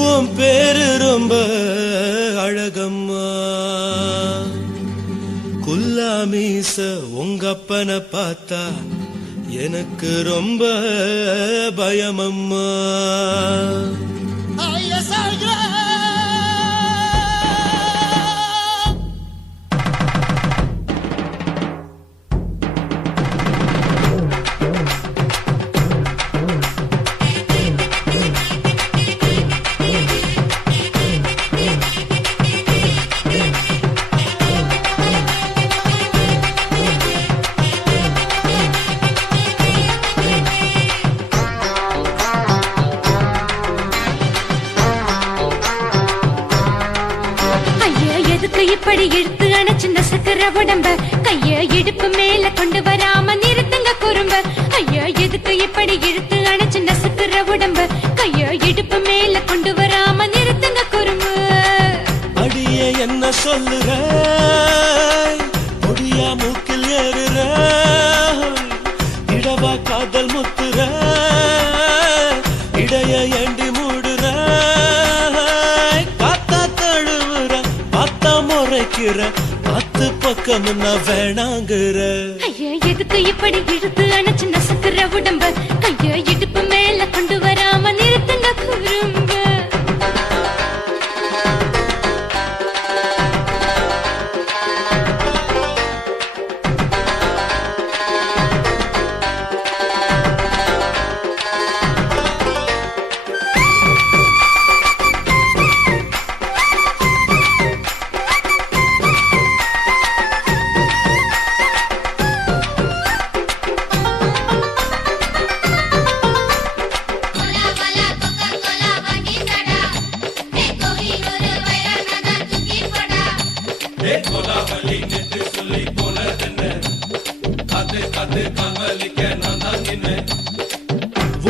உன் பேரு ரொம்ப அழகம்மா குல்லாமீச உங்க அப்பனை பார்த்தா எனக்கு ரொம்ப பயமம்மா இப்படி இழுத்து அணைச்சு நசுக்கிற உடம்ப கைய இடுப்பு மேல கொண்டு வராம நிறுத்துங்க குறும்ப ஐயா எதுக்கு இப்படி இழுத்து அணைச்சு நசுக்கிற உடம்ப கைய இடுப்பு மேல கொண்டு வராம நிறுத்துங்க குறும்பு அடியே என்ன சொல்லுற முடியா மூக்கில் ஏறுற இடவா காதல் முத்துற இடைய ஏண்டி மூடுற காத்தா தழுவுற பார்த்தா முறைக்கிற பத்து பக்கம் நான் வேணாங்குற ஐயா எதுக்கு இப்படி இழுத்து அணைச்சு நசுக்குற உடம்ப கைய இடுப்பு மேல கொண்டு வராம நிறுத்துங்க குறும்ப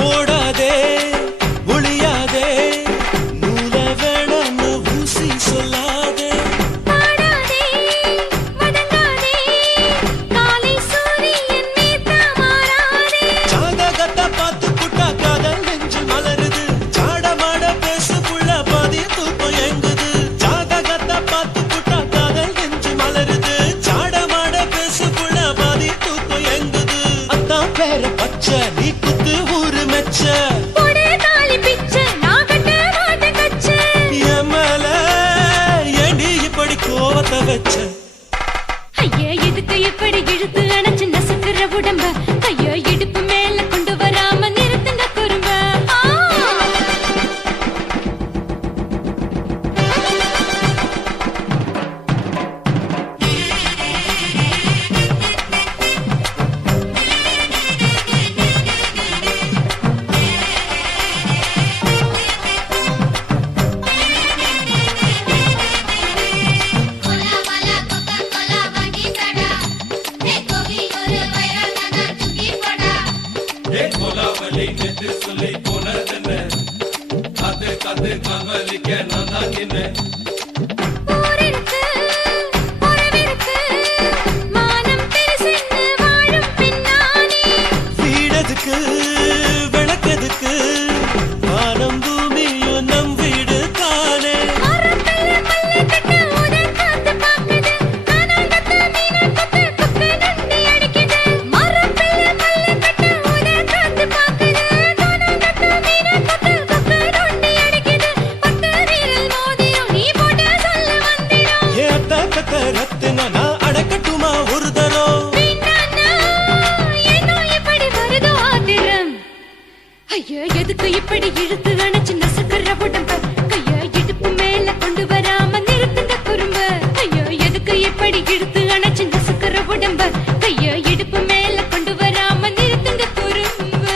ஓடாதே ஒளியாதே நூல வேணான்னு ஊசி சொல்லாதே பாடாதே வதங்காதே காலை சூரியன் மீதா மாறாதே ஜாதகத்தை பார்த்து புட்டா காதல் நெஞ்சு மலருது சாடமாட பேசு புள்ள பாதி தூக்கம் எங்குது ஜாதகத்தை பார்த்து புட்டா காதல் நெஞ்சு மலருது சாடமாட பேசு புள்ள பாதி தூக்கம் எங்குது அத்தான் பேர பச்சை நீ குத்து ஊரு மெச்ச போடே தாலி பிச்சை நான் கட்ட மாட்டேன் கச்சை என் மேல ஏண்டி இப்படி கோவத்தை வச்ச ஐயா எதுக்கு இப்படி இழுத்து அணைச்சு நசுக்குற உடம்ப கைய இடுப்பு மேல கொண்டு வராம நிறுத்துங்க குறும்ப ஊரிருக்கு உறவிருக்கு மானம் பெருசென்னு வாழும் பின்னானே வீடதுக்கு விளக்கதுக்கு வானம் பூமியும் நம் வீடு தானே மரத்துல மல்லு கட்டு உதன் காத்து பாக்குது கானாங்கத்து மீனாங்கத்து குக்கு நண்டி அடிக்குது மரத்துல மல்லு கட்டு உதன் காத்து பாக்குது கானாங்கத்து மீனாங்கத்து குக்கு நண்டி அடிக்குது பத்து வீரல் மோதிரம் நீ போட்டு சொல்ல வந்திடும் ஏத்த கத்த ரத்தின நான் அடக்கட்டுமா ஒரு தரம் வேண்டாண்ணா, ஏனோ இப்படி வருதோ ஆத்திரம் ஐயா எதுக்கு இப்படி இழுத்து அணைச்சு நசுக்குற உடம்ப கைய இடுப்பு மேல கொண்டு வராம நிறுத்துங்க குறும்ப ஐயா எதுக்கு இப்படி இழுத்து அணைச்சு நசுக்குற உடம்ப கைய இடுப்பு மேல கொண்டு வராம நிறுத்துங்க குறும்ப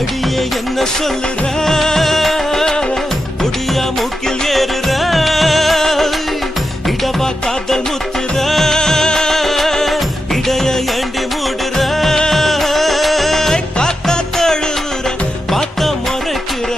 அடியே என்ன சொல்லுற முடியா மூக்கில் ஏறுற இடவா காதல் முத்துற இடைய ஏண்டி மூடுற காத்தா தழுவுற பார்த்த முறைக்கிற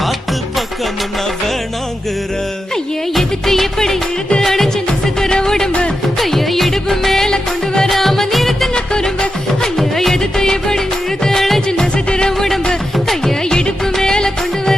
பார்த்து பக்கம் நான் வேணாங்குற ஐயா எதுக்கு இப்படி இழுத்து அணைச்சு நசுக்குற உடம்ப கைய இடுப்பு மேல கொண்டு வராம நிறுத்துங்க குறும்ப ஐயா எதுக்கு இப்படி இழுத்து அணைச்சு நசுக்குற உடம்ப கைய இடுப்பு மேல கொண்டு வர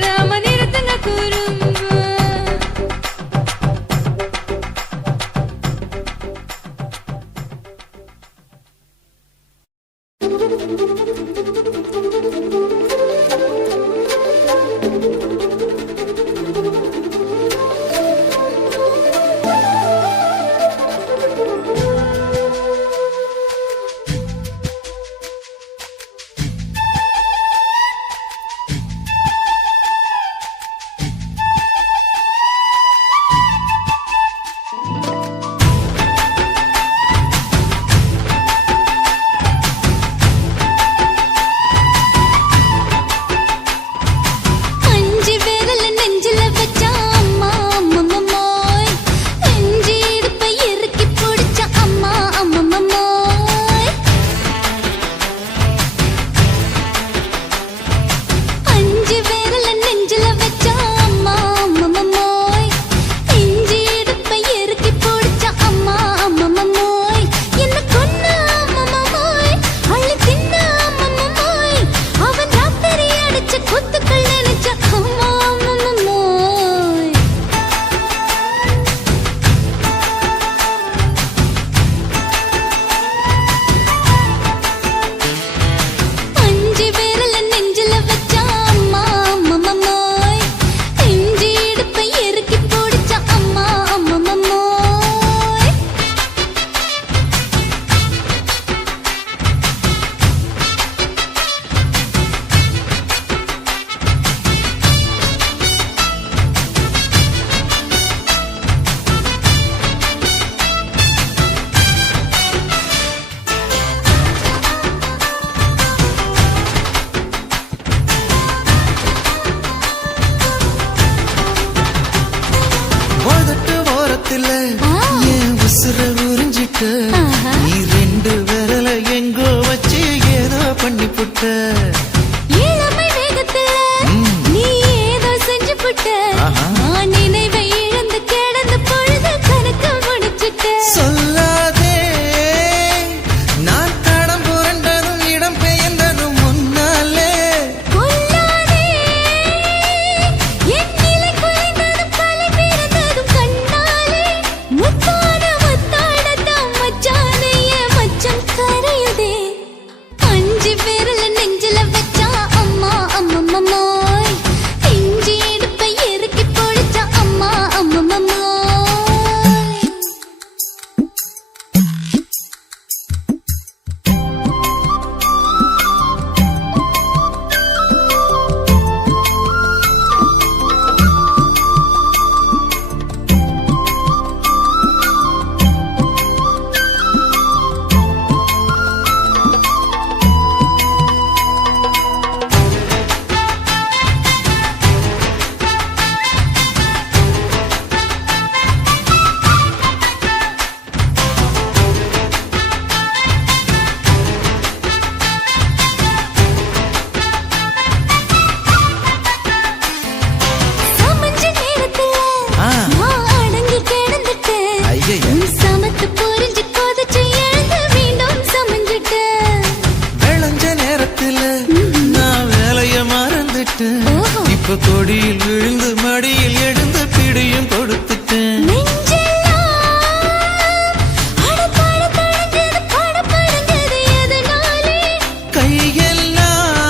பார்த்துட்டேன். இப்ப கொடியில் விழுந்து மடியில் எழுந்து பிடியும் கொடுத்துட்டேன்.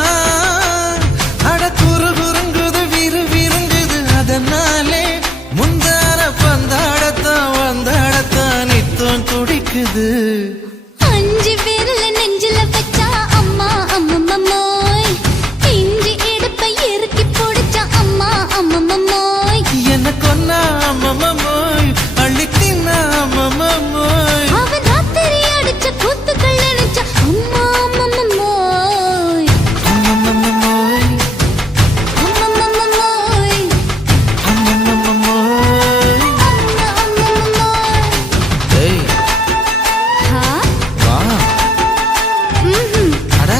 கையெல்லாம் அட குறுகுறுங்குது விறுவிறுங்குது அதனாலே முந்தார பந்தாடத்தான் வந்தாடத்தான் நித்தம் துடிக்குது. அஞ்சு விரல நெஞ்சில வச்சா அம்மா அம்மம்மோய், இஞ்சி எடுப்பை இறுக்கி போடுச்சா அம்மா அம்மம்மோய். என்ன கொன்னா அம்மம்மோய், அள்ளித்தின்னா அம்மம்மோய். அவன் ராத்திரி அடிச்ச கூத்துக்கள் நினைச்சா அம்மா அம்மம்மோய், அம்மம்மோய், அம்மம்மோய், அம்மம்மோய். அம்மம்மோய். ஏய், ஹா? வா. ம்ஹும். அட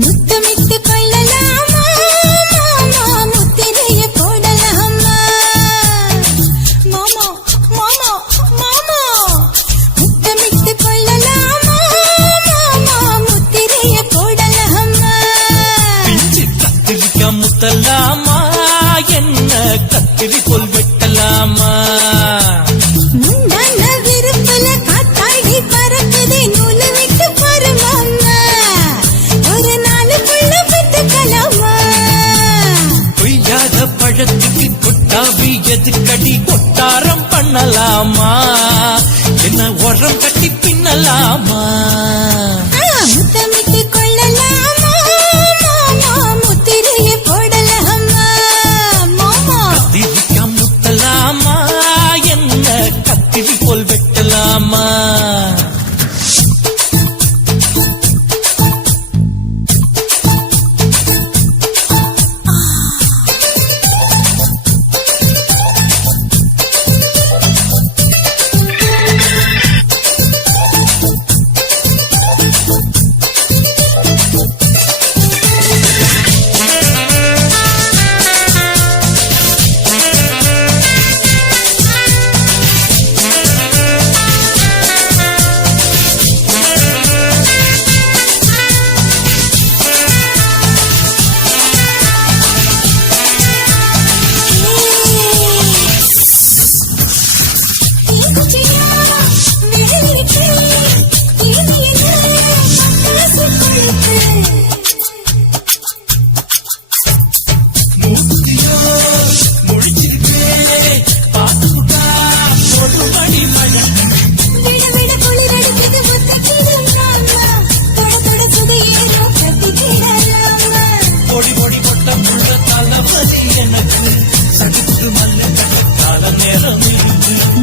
முத்தமிட்டு கொள்ளலாமா மாமா, முத்திரைய போடலாமா மாமா மாமா மாமா. முத்தமிட்டு கொள்ளலாமா மாமா, முத்திரைய போடலாமா. பிஞ்சு கத்திரிக்கா முத்தலாமா என்ன கத்திரி போல் வெட்டலாமா. முந்தான விருப்பல காத்தாடி பறக்குதே நூலை விட்டு பாரு மாமா, ஒரு நாளுக்குள்ள பெற்றுக்கலாமா. கொய்யாத பழத்துக்கு கொட்டாவி எதுக்கடி கொட்டாரம் பண்ணலாமா. என்ன உரம் கட்டி பின்னலாமா. முத்தமிட்டு கொள்ளலாமா மாமா, முத்திரைய போடலாமா மாமா. கத்திரிக்கா முத்தலாமா என்ன கத்திரி போல் வெட்டலாமா.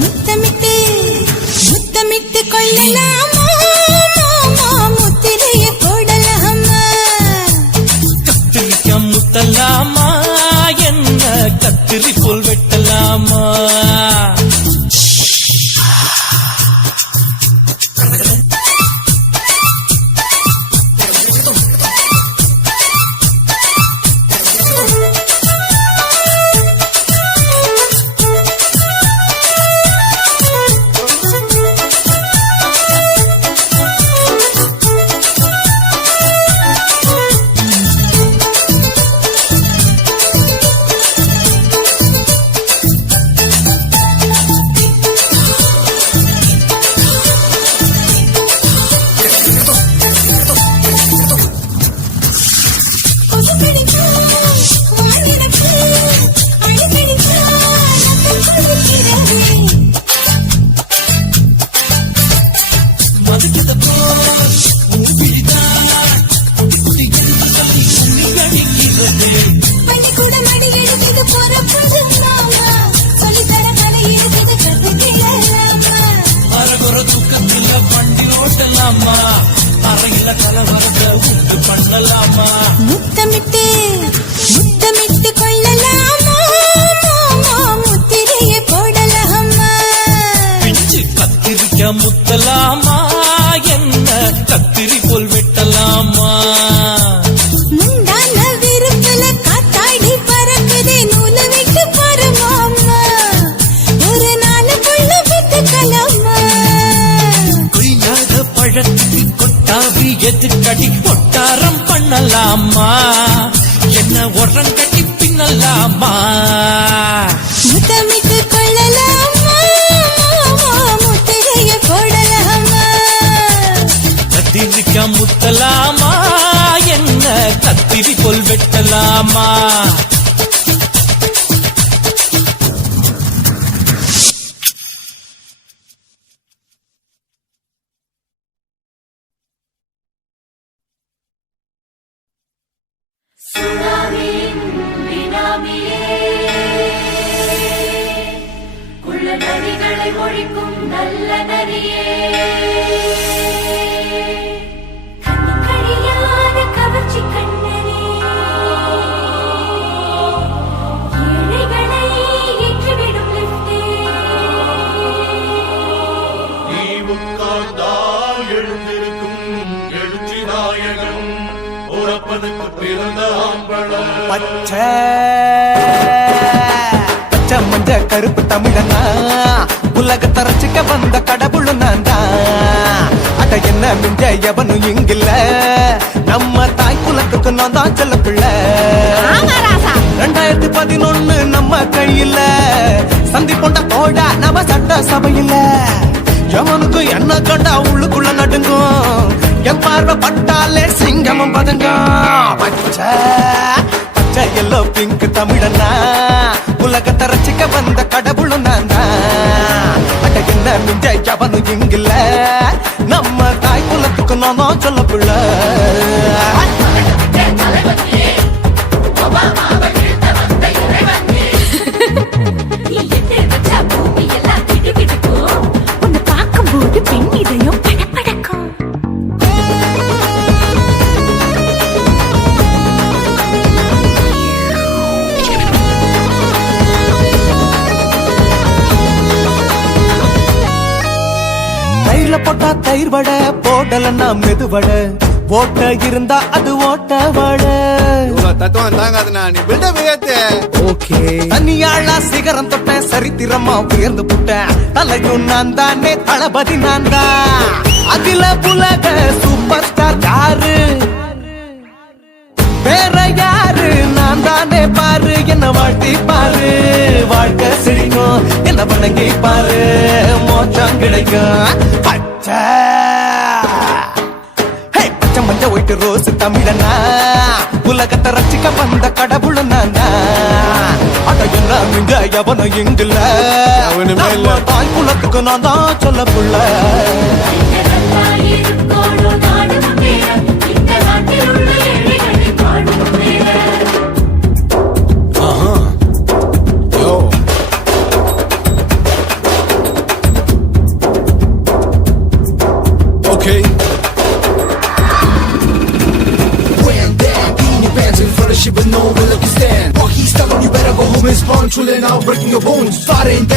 முத்தமிட்டு முத்தமிட்டு கொள்ளலாமா மாமா, முத்திரைய போடலாமா. கத்திரிக்கா முத்தலாமா என்ன கத்திரி போல் வெட்டலாமா. முத்தமிட்டு முத்தமிட்டு உரங்கட்டி பின்னலாமா முத்தமிட்டு கொள்ளலாமா முத்திரைய போடலாமா கத்திரிக்கா முத்தலாமா என்ன கத்திரி கொல் வெட்டலாமா நரிகளை ஒழிக்கும் நல்ல நரியே கண்ணிக்கழியாத கவர்ச்சி கண்ணரே ஏழைகளை ஏற்றிவிடும் லிப்டே நீ உட்கார்ந்தால் எழுந்திருக்கும் எழுச்சி நாயகன் உறப்பனுக்கு பிறந்த ஆம்பளம் பச்சை மஞ்ச கருப்பு தமிழனா உலகத்தை ரசிக்க வந்த கடவுள் நான் தான் அட என்ன மிஞ்ச எவனும் இங்கில்ல நம்ம தாய் குலத்துக்கு நான் தான் செல்ல பிள்ளை 2011 நம்ம கையில சந்தி போட்ட தோட நம்ம சட்ட சபையில எவனுக்கு என்ன கண்டா உள்ளுக்குள்ள நடுங்கும் என் பார்வை பட்டாலே சிங்கமும் பதுங்கும் பச்சை எல்லோ பிங்க் தமிழனா உலகத்தை ரசிக்க வந்த கடவுளும் நான் தான் அட என்ன மிஞ்ச எவனும் இங்கில்ல நம்ம தாய் குலத்துக்கு நான் தான் சொல்ல பிள்ளை உன்னை பார்க்கும்போது பெண் இதயம் படபடக்கும் தயிர்ல போட்டா தயிர் வடை போடலன்னா மெதுவடை ஓட்ட இருந்தா அது ஓட்ட வடை தத்துவம் தாங்காதுண்ணா நீ பில்டப் ஏத்து ஓகே தனியாளா சிகரம் தொட்டேன் சரித்திரமா உயர்ந்து புட்டேன் தலையும் நான் தானே தளபதி நான் தான் அகில புலக சூப்பர் ஸ்டார் யாரு வேற யாரு நான் தானே பாரு என்ன வாழ்த்தி பாரு வாழ்க்கை சிரிக்கும் என்ன வணங்கி பாரு மோச்சம் கிடைக்கும் பச்சை பச்சை மஞ்ச ஒயிட்டு ரோஸ் தமிழனா உலகத்தை ரசிக்க வந்த கடவுள் நான் அட என்ன மிஞ்ச எவனும் இங்கில்ல நம்ம தாய் குலத்துக்கு நான் தான் சொல்ல புள்ள Okay. When they're in your pants in front of shit with no real stand. Or he's telling you better go home and spawn, trolling out, breaking your bones. Starting dance.